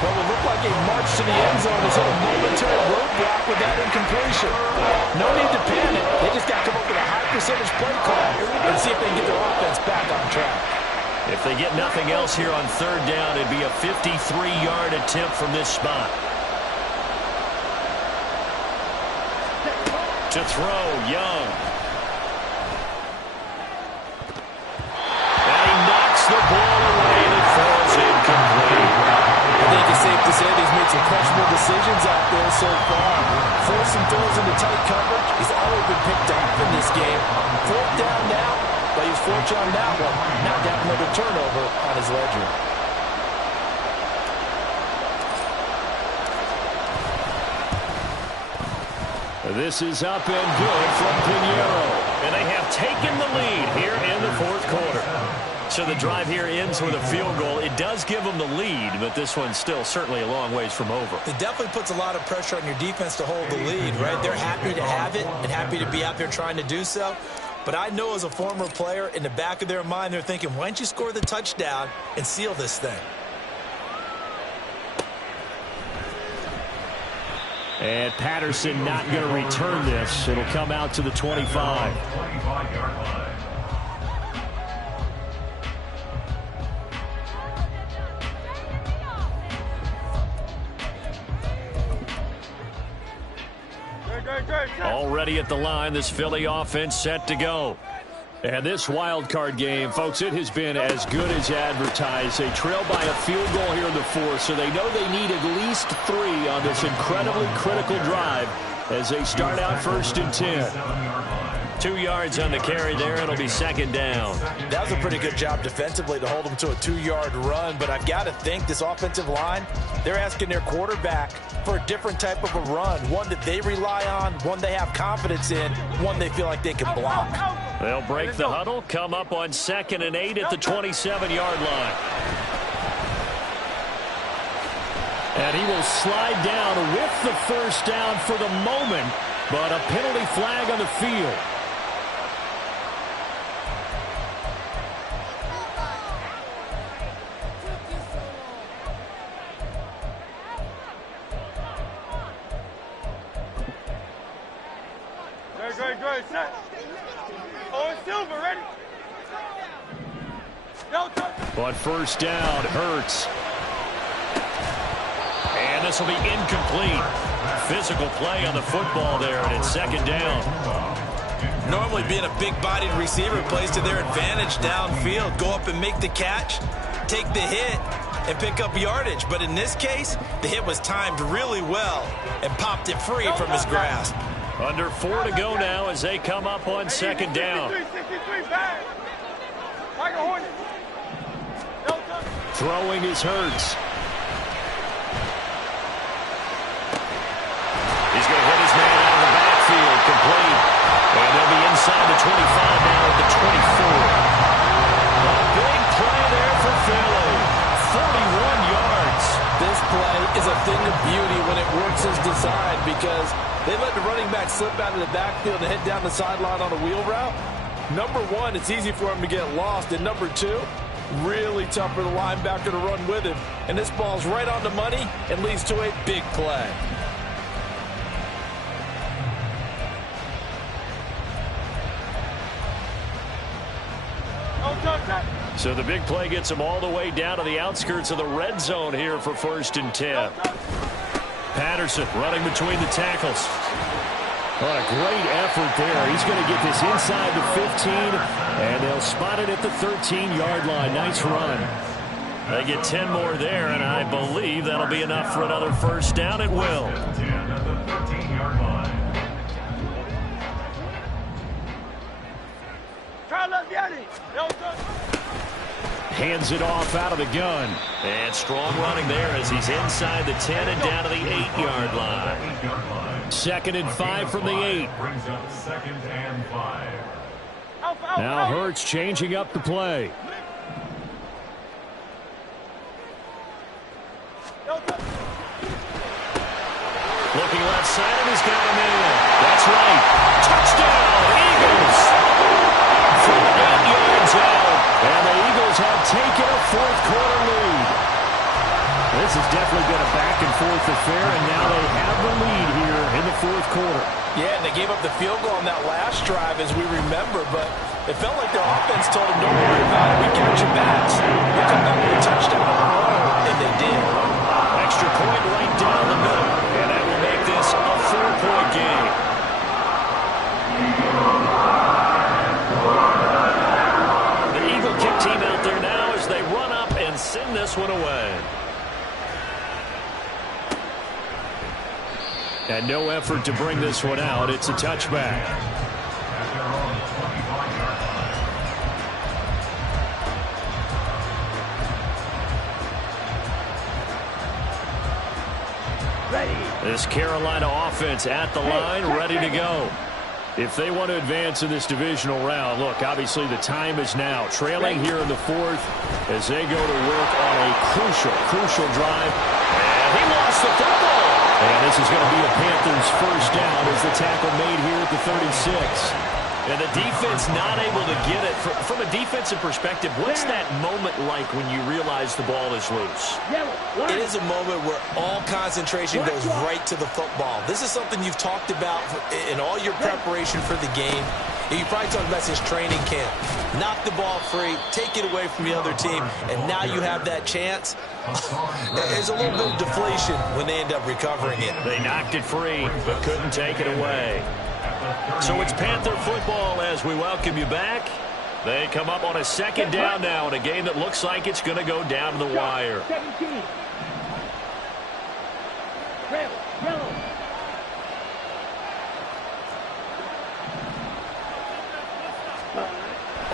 Well, it looked like a march to the end zone has hit a momentary roadblock with that incompletion. No need to panic. They just got to come up with a high percentage play call and see if they can get their offense back on track. If they get nothing else here on 3rd down, it'd be a 53-yard attempt from this spot. To throw, Young. And he knocks the ball away and it falls incomplete. I think it's safe to say he's made some questionable decisions out there so far. Forcing throws into tight coverage. He's always been picked off in this game. 4th down now, but he's fortunate on that one. Not got another turnover on his ledger. This is up and good from Pinheiro. And they have taken the lead here in the 4th quarter. So the drive here ends with a field goal. It does give them the lead, but this one's still certainly a long ways from over. It definitely puts a lot of pressure on your defense to hold the lead, right? They're happy to have it and happy to be out there trying to do so. But I know as a former player, in the back of their mind, they're thinking, why don't you score the touchdown and seal this thing? And Patterson not going to return this. It'll come out to the 25. 25-yard line. Already at the line, this Philly offense set to go. And this wild card game, folks, it has been as good as advertised. They trail by a field goal here in the 4th, so they know they need at least 3 on this incredibly critical drive as they start out 1st and 10. 2 yards on the carry there. It'll be 2nd down. That was a pretty good job defensively to hold them to a 2-yard run, but I've got to think this offensive line, they're asking their quarterback for a different type of a run, one that they rely on, one they have confidence in, one they feel like they can block. They'll break the huddle, come up on 2nd and 8 at the 27-yard line. And he will slide down with the 1st down for the moment, but a penalty flag on the field. Great, set. Oh, Silver, ready? But 1st down, Hurts. And this will be incomplete. Physical play on the football there, and it's 2nd down. Normally being a big-bodied receiver plays to their advantage downfield. Go up and make the catch, take the hit, and pick up yardage. But in this case, the hit was timed really well and popped it free from his grasp. Under 4 to go now as they come up on 2nd down. 63, back. Like a Hornet. Throwing is Hurts. He's going to hit his man out of the backfield, complete. And they'll be inside the 25 now at the 24. A big play there for Philly. 41 yards. This play is a thing of beauty when it works as designed because they let the running back slip out of the backfield and head down the sideline on a wheel route. Number 1, it's easy for him to get lost. And number 2, really tough for the linebacker to run with him. And this ball's right on the money and leads to a big play. So the big play gets him all the way down to the outskirts of the red zone here for 1st and 10. Patterson running between the tackles. What a great effort there. He's going to get this inside the 15, and they'll spot it at the 13-yard line. Nice run. They get 10 more there, and I believe that'll be enough for another first down. It will. 10 at the 13-yard line. Hands it off out of the gun. And strong running there as he's inside the 10 and down to the 8-yard line. 2nd and 5 from the 8. Brings up 2nd and 5. Now Hurts changing up the play. Looking left side, and he's got him in. That's right. Touchdown, Eagles. From 8 yards out. And the Eagles have taken a fourth-quarter lead. This has definitely been a back-and-forth affair, and now they have the lead here in the fourth quarter. Yeah, and they gave up the field goal on that last drive, as we remember, but it felt like their offense told them, don't worry about it, we got your backs. We'll come back with a touchdown on the road, and they did. Extra point right down the middle, and that will make this a 4-point game. The Eagle kick team out there now as they run up and send this one away. And no effort to bring this one out. It's a touchback. At their own 25-yard line. Ready. This Carolina offense at the line, ready to go. If they want to advance in this divisional round, look, obviously the time is now. Trailing here in the fourth as they go to work on a crucial drive. And he lost the football. And this is going to be a Panthers first down as the tackle made here at the 36. And the defense not able to get it. From a defensive perspective, what's that moment like when you realize the ball is loose? It is a moment where all concentration goes right to the football. This is something you've talked about in all your preparation for the game. You probably talked about since training camp. Knock the ball free, take it away from the other team, and now you have that chance. There's a little bit of deflation when they end up recovering it. They knocked it free, but couldn't take it away. So it's Panther football as we welcome you back. They come up on a second down now in a game that looks like it's going to go down to the wire. 17. Red, yellow.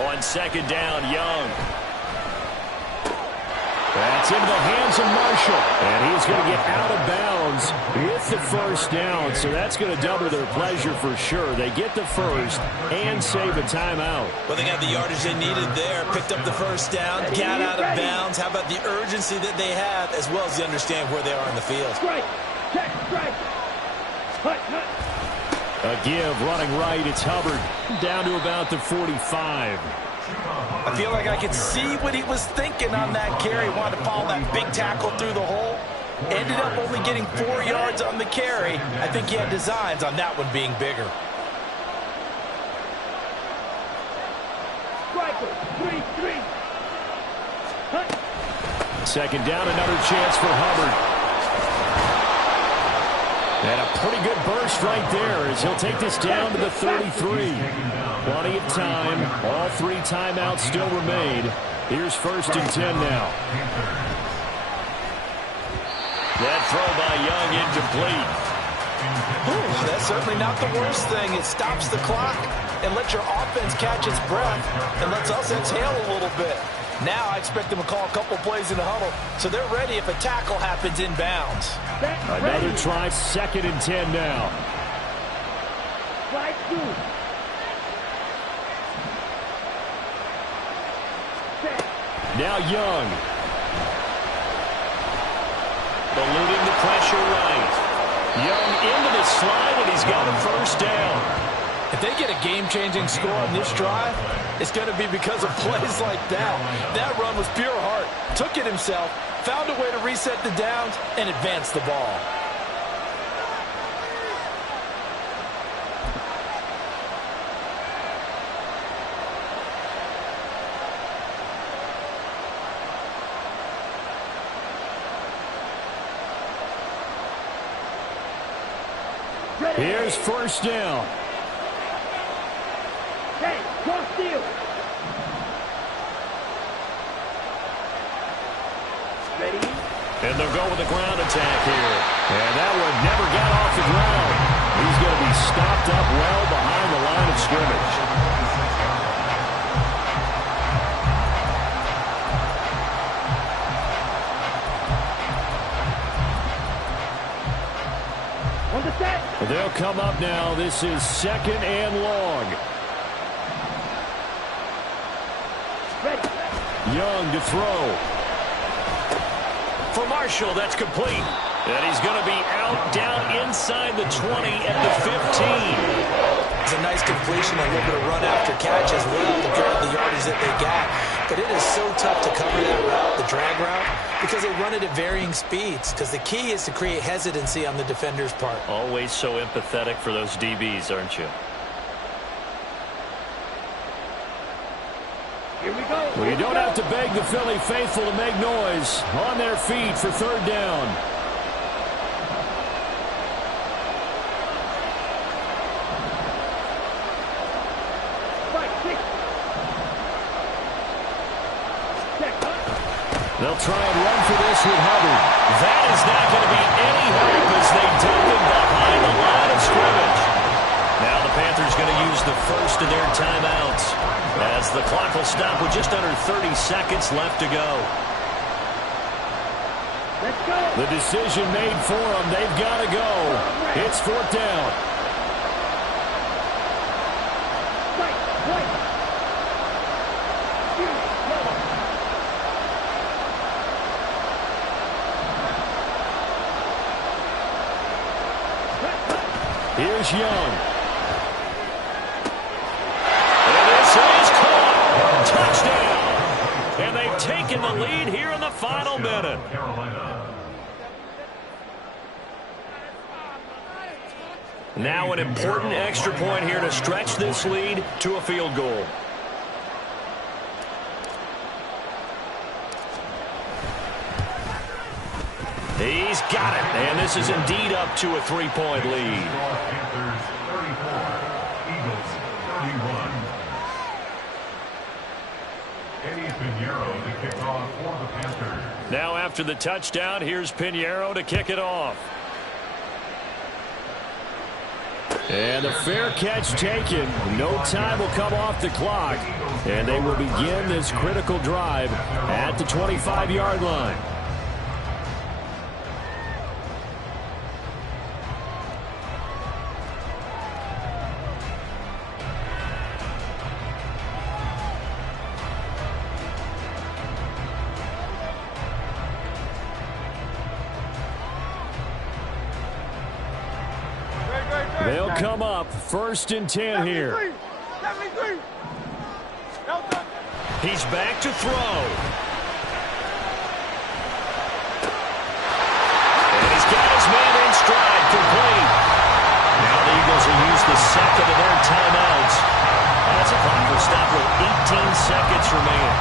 On second down, Young. That's into the hands of Marshall. And he's going to get out of bounds with the first down. So that's going to double their pleasure for sure. They get the first and save a timeout. Well, they got the yardage they needed there. Picked up the first down, got out of bounds. How about the urgency that they have, as well as they understand where they are in the field? Strike. Check. Strike. Hut. A give running right. It's Hubbard down to about the 45. I feel like I could see what he was thinking on that carry. Wanted to follow that big tackle through the hole. Ended up only getting 4 yards on the carry. I think he had designs on that one being bigger. Striker. 3-3. Hut. Second down, another chance for Hubbard. And a pretty good burst right there as he'll take this down to the 33. Plenty of time. All 3 timeouts still remain. Here's 1st and 10 now. That throw by Young incomplete. Ooh, that's certainly not the worst thing. It stops the clock and lets your offense catch its breath and lets us exhale a little bit. Now I expect them to call a couple plays in the huddle, so they're ready if a tackle happens inbounds. Another try, 2nd and 10 now. Strike 2. Now Young. Eluding the pressure right. Young into the slide, and he's got a first down. If they get a game-changing score on this drive, it's going to be because of plays like that. That run was pure heart. Took it himself, found a way to reset the downs, and advance the ball. Here's 1st down. Hey, cross field. And they'll go with a ground attack here. And that one never got off the ground. He's going to be stopped up well behind the line of scrimmage. On the set. They'll come up now. This is 2nd and long. Ready. Young to throw. For Marshall, that's complete. And he's going to be out down inside the 20 at the 15. It's a nice completion, a little bit of run after catch as well to get the yardage that they got. But it is so tough to cover that route, the drag route, because they run it at varying speeds. Because the key is to create hesitancy on the defender's part. Always so empathetic for those DBs, aren't you? Here we go. Well, you don't have to beg the Philly faithful to make noise. On their feet for 3rd down. They'll try and run for this with Hubbard. That is not going to be any help as they dump him behind the line of scrimmage. Now the Panthers going to use the first of their timeouts as the clock will stop with just under 30 seconds left to go. Let's go. The decision made for them. They've got to go. It's 4th down. Right. Right. Here's Young. And this is caught. Touchdown. And they've taken the lead here in the final minute. Now an important extra point here to stretch this lead to a field goal. He's got it, and this is indeed up to a 3-point lead. Panthers 34, Eagles 31. Eddie Pinheiro to kick off for the Panthers. Now after the touchdown, here's Pinheiro to kick it off. And a fair catch taken. No time will come off the clock. And they will begin this critical drive at the 25-yard line. They'll come up 1st and 10 here. 73. He's back to throw. And he's got his man in stride, complete. Now the Eagles will use the 2nd of their timeouts. As the clock will stop with 18 seconds remaining.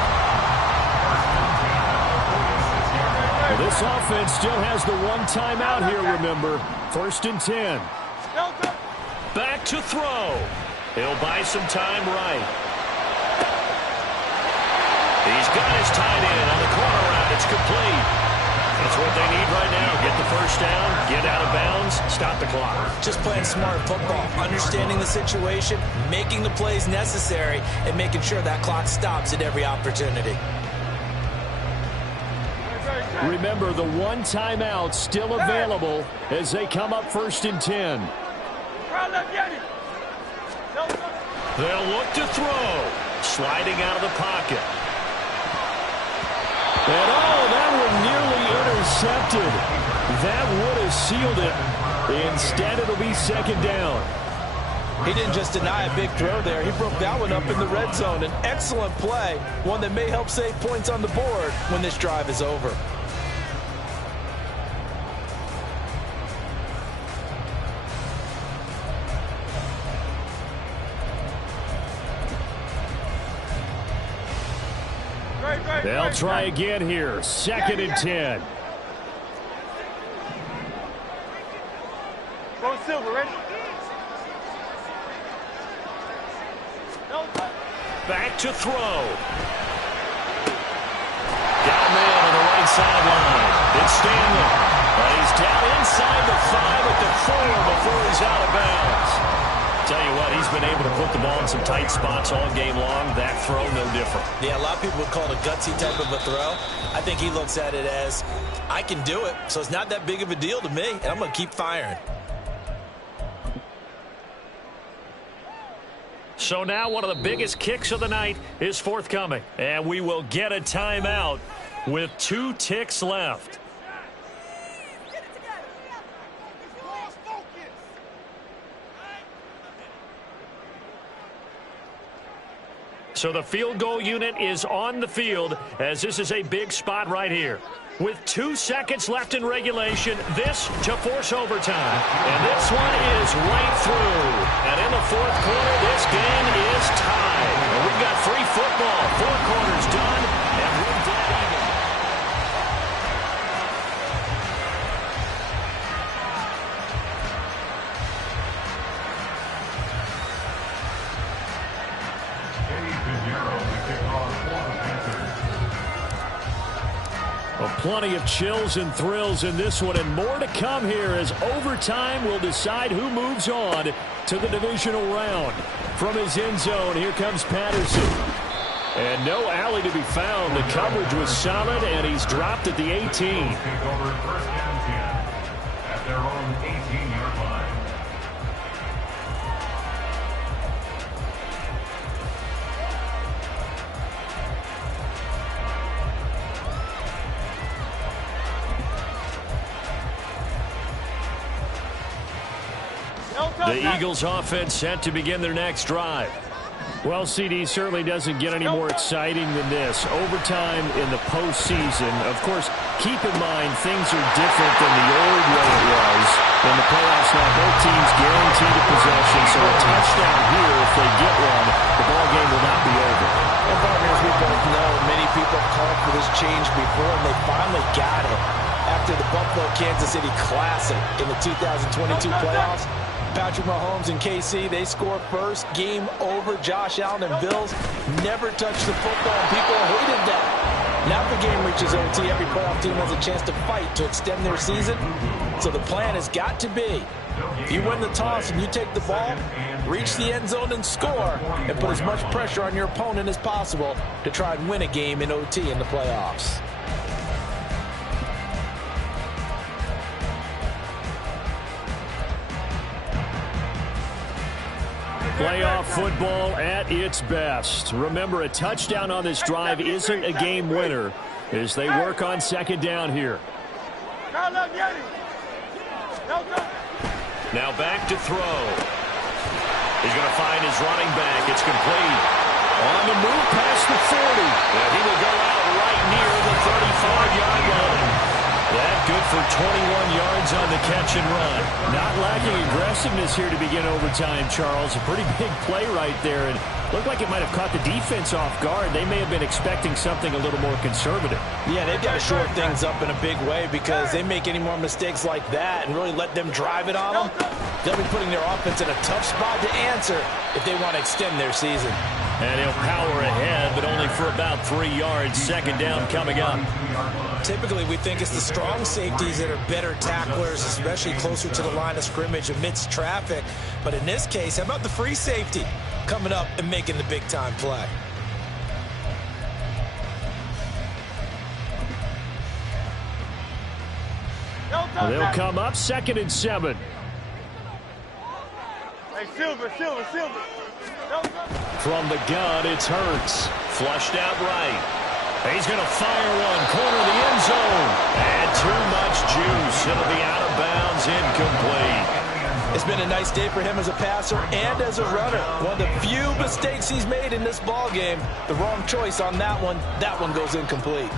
Well, this offense still has the 1 timeout here, remember. 1st and 10. Back to throw. He'll buy some time right. He's got his tight end on the corner route. It's complete. That's what they need right now. Get the first down, get out of bounds, stop the clock. Just playing smart football, understanding the situation, making the plays necessary, and making sure that clock stops at every opportunity. Remember, the 1 timeout still available as they come up 1st and 10. They'll look to throw. Sliding out of the pocket. And that one nearly intercepted. That would have sealed it. Instead, it'll be 2nd down. He didn't just deny a big throw there. He broke that one up in the red zone. An excellent play, one that may help save points on the board when this drive is over. They'll try again here. 2nd and 10. Go Silver, ready? Back to throw. Got a man on the right sideline. It's Stanley. And he's down inside the 5 at the 4 before he's out of bounds. Tell you what, he's been able to put the ball in some tight spots all game long. That throw, no different. Yeah, a lot of people would call it a gutsy type of a throw. I think he looks at it as, I can do it, so it's not that big of a deal to me, and I'm going to keep firing. So now one of the biggest kicks of the night is forthcoming. And we will get a timeout with 2 ticks left. So the field goal unit is on the field as this is a big spot right here. With 2 seconds left in regulation, this to force overtime. And this one is right through. And in the 4th quarter, this game is tied. And we've got free football. 4 quarters done, and we're dead even. Well, plenty of chills and thrills in this one, and more to come here as overtime will decide who moves on to the divisional round. From his end zone, here comes Patterson. And no alley to be found. The coverage was solid, and he's dropped at the 18. Take over 1st and 10 at their own 18-yard line. The Eagles offense set to begin their next drive. Well, CD certainly doesn't get any more exciting than this. Overtime in the postseason. Of course, keep in mind things are different than the old way it was. In the playoffs now, both teams guaranteed a possession, so a touchdown here, if they get one, the ball game will not be over. And partners, we both know many people have called for this change before, and they finally got it after the Buffalo-Kansas City Classic in the 2022 playoffs. Patrick Mahomes and KC, they score first. Game over. Josh Allen and Bills never touched the football, and people hated that. Now the game reaches OT. Every playoff team has a chance to fight to extend their season. So the plan has got to be, if you win the toss and you take the ball, reach the end zone and score, and put as much pressure on your opponent as possible to try and win a game in OT in the playoffs. Playoff football at its best. Remember, a touchdown on this drive isn't a game winner as they work on 2nd down here. Now back to throw. He's going to find his running back. It's complete. On the move past the 40. And he will go out right near the 35-yard line. That good for 21 yards on the catch and run. Not lacking aggressiveness here to begin overtime, Charles. A pretty big play right there. And looked like it might have caught the defense off guard. They may have been expecting something a little more conservative. Yeah, they've got to shore things up in a big way because they make any more mistakes like that and really let them drive it on them, they'll be putting their offense in a tough spot to answer if they want to extend their season. And he'll power ahead, but only for about 3 yards. 2nd down coming up. Typically, we think it's the strong safeties that are better tacklers, especially closer to the line of scrimmage amidst traffic. But in this case, how about the free safety coming up and making the big-time play? They'll come up 2nd and 7. Hey, Silver. From the gun, it's Hurts. Flushed out right. He's going to fire one, corner of the end zone. And too much juice. It'll be out of bounds, incomplete. It's been a nice day for him as a passer and as a runner. One of the few mistakes he's made in this ballgame. The wrong choice on that one. That one goes incomplete.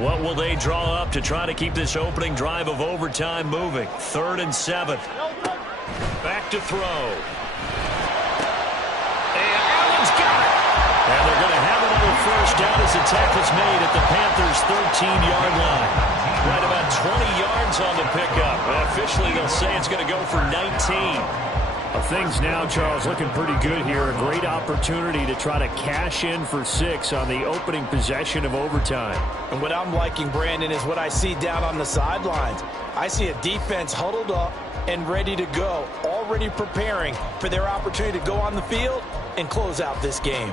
What will they draw up to try to keep this opening drive of overtime moving? 3rd and 7. Back to throw. And Allen's got it. And they're going to have another first down as the tackle's made at the Panthers' 13-yard line. Right about 20 yards on the pickup. Officially, they'll say it's going to go for 19. Things now, Charles, looking pretty good here. A great opportunity to try to cash in for 6 on the opening possession of overtime. And what I'm liking, Brandon, is what I see down on the sidelines. I see a defense huddled up and ready to go, already preparing for their opportunity to go on the field and close out this game.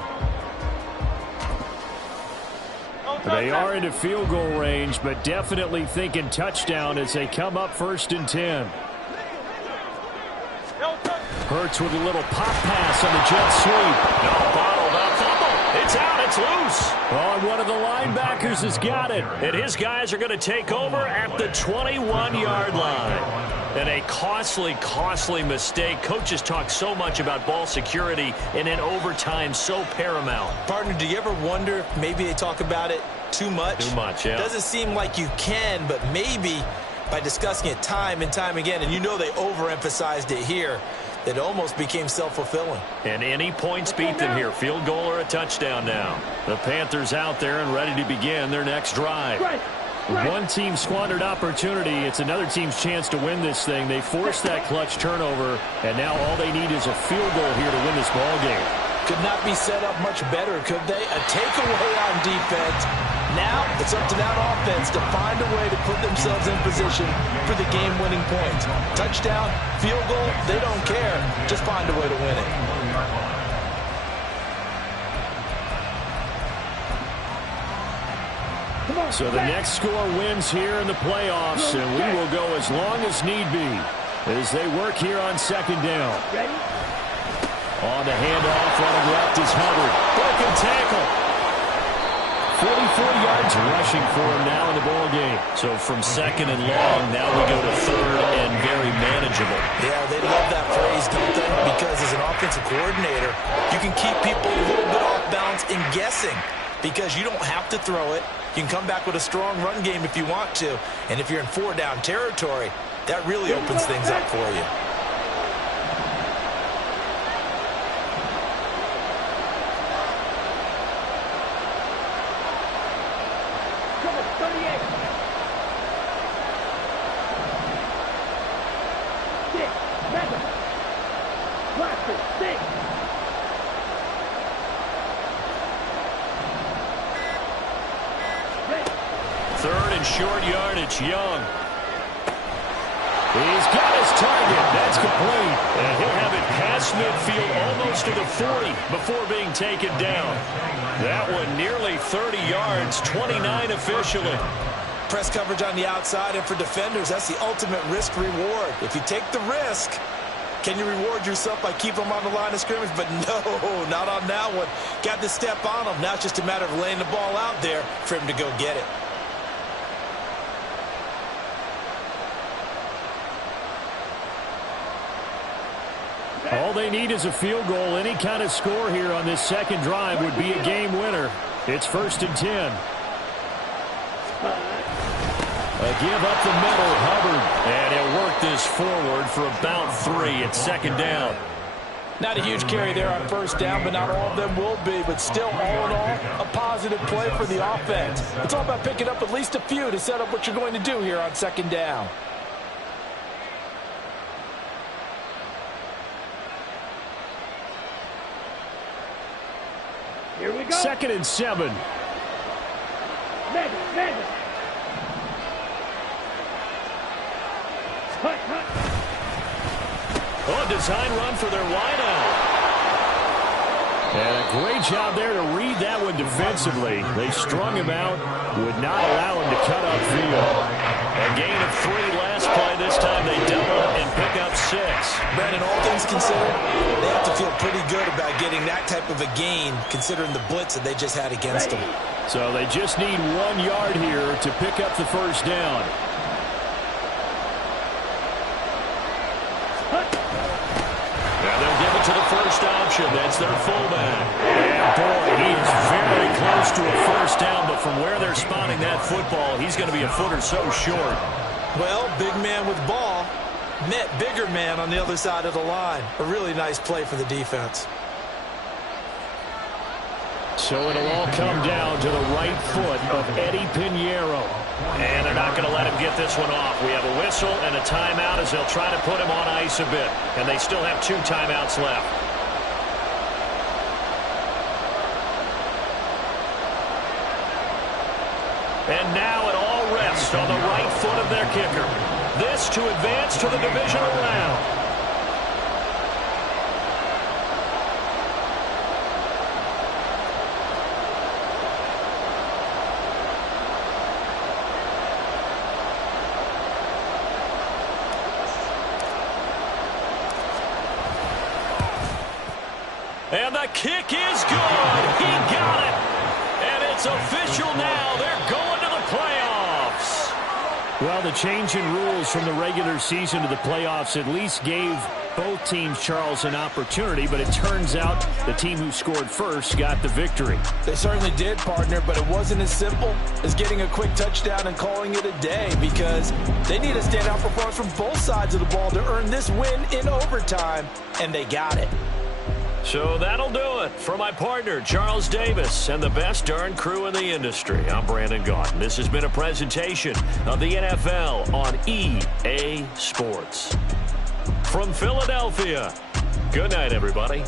They are into field goal range, but definitely thinking touchdown as they come up 1st and 10. Hurts with a little pop pass on the jet sweep. No, bottled up fumble. It's out. It's loose. Oh, and one of the linebackers has got it. And his guys are going to take over at the 21-yard line. And a costly, costly mistake. Coaches talk so much about ball security, and in overtime, so paramount. Partner, do you ever wonder if maybe they talk about it too much? Too much, yeah. Doesn't seem like you can, but maybe by discussing it time and time again, and you know they overemphasized it here, it almost became self-fulfilling. And any points beat them here. Field goal or a touchdown now. The Panthers out there and ready to begin their next drive. One team squandered opportunity. It's another team's chance to win this thing. They forced that clutch turnover, and now all they need is a field goal here to win this ball game. Could not be set up much better, could they? A takeaway on defense. Now it's up to that offense to find a way to put themselves in position for the game-winning points. Touchdown, field goal, they don't care. Just find a way to win it. So the next score wins here in the playoffs, and we will go as long as need be as they work here on 2nd down. On the handoff, running left is Hubbard. Broken tackle. 44 yards rushing for him now in the ball game. So from 2nd and long, now we go to 3rd and very manageable. Yeah, they love that phrase, don't they? Because as an offensive coordinator, you can keep people a little bit off balance in guessing because you don't have to throw it. You can come back with a strong run game if you want to. And if you're in 4-down territory, that really opens things up for you. Short yardage, Young. He's got his target. That's complete. And he'll have it past midfield almost to the 40 before being taken down. That one nearly 30 yards, 29 officially. Press coverage on the outside, and for defenders, that's the ultimate risk-reward. If you take the risk, can you reward yourself by keeping them on the line of scrimmage? But no, not on that one. Got to step on them. Now it's just a matter of laying the ball out there for him to go get it. All they need is a field goal. Any kind of score here on this 2nd drive would be a game winner. It's 1st and 10. A give up the middle, Hubbard. And he'll work this forward for about 3 at 2nd down. Not a huge carry there on 1st down, but not all of them will be. But still, all in all, a positive play for the offense. It's all about picking up at least a few to set up what you're going to do here on 2nd down. Here we go. 2nd and 7. Mega. Hut. Oh, design run for their wideout. And a great job there to read that one defensively. They strung him out, would not allow him to cut upfield. A gain of 3 last play. This time they double and pick up 6. Brandon, all things considered, they have to feel pretty good about getting that type of a gain considering the blitz that they just had against them. So they just need 1 yard here to pick up the 1st down. Now they'll give it to the first option. That's their fullback. And boy, he is very close to a 1st down, but from where they're spotting that football, he's going to be a foot or so short. Well, big man with ball, Met bigger man on the other side of the line. A really nice play for the defense. So it'll all come down to the right foot of Eddie Pinheiro. And they're not going to let him get this one off. We have a whistle and a timeout as they'll try to put him on ice a bit. And they still have 2 timeouts left. And now it all rests on the right foot of their kicker. This to advance to the divisional round. And the kick is good. He got it. And it's official now. They're going to the playoffs. Well, the change in rules from the regular season to the playoffs at least gave both teams, Charles, an opportunity, but it turns out the team who scored first got the victory. They certainly did, partner, but it wasn't as simple as getting a quick touchdown and calling it a day, because they need a standout performance from both sides of the ball to earn this win in overtime, and they got it. So that'll do it for my partner, Charles Davis, and the best darn crew in the industry. I'm Brandon Gaudin. This has been a presentation of the NFL on EA Sports. From Philadelphia, good night, everybody.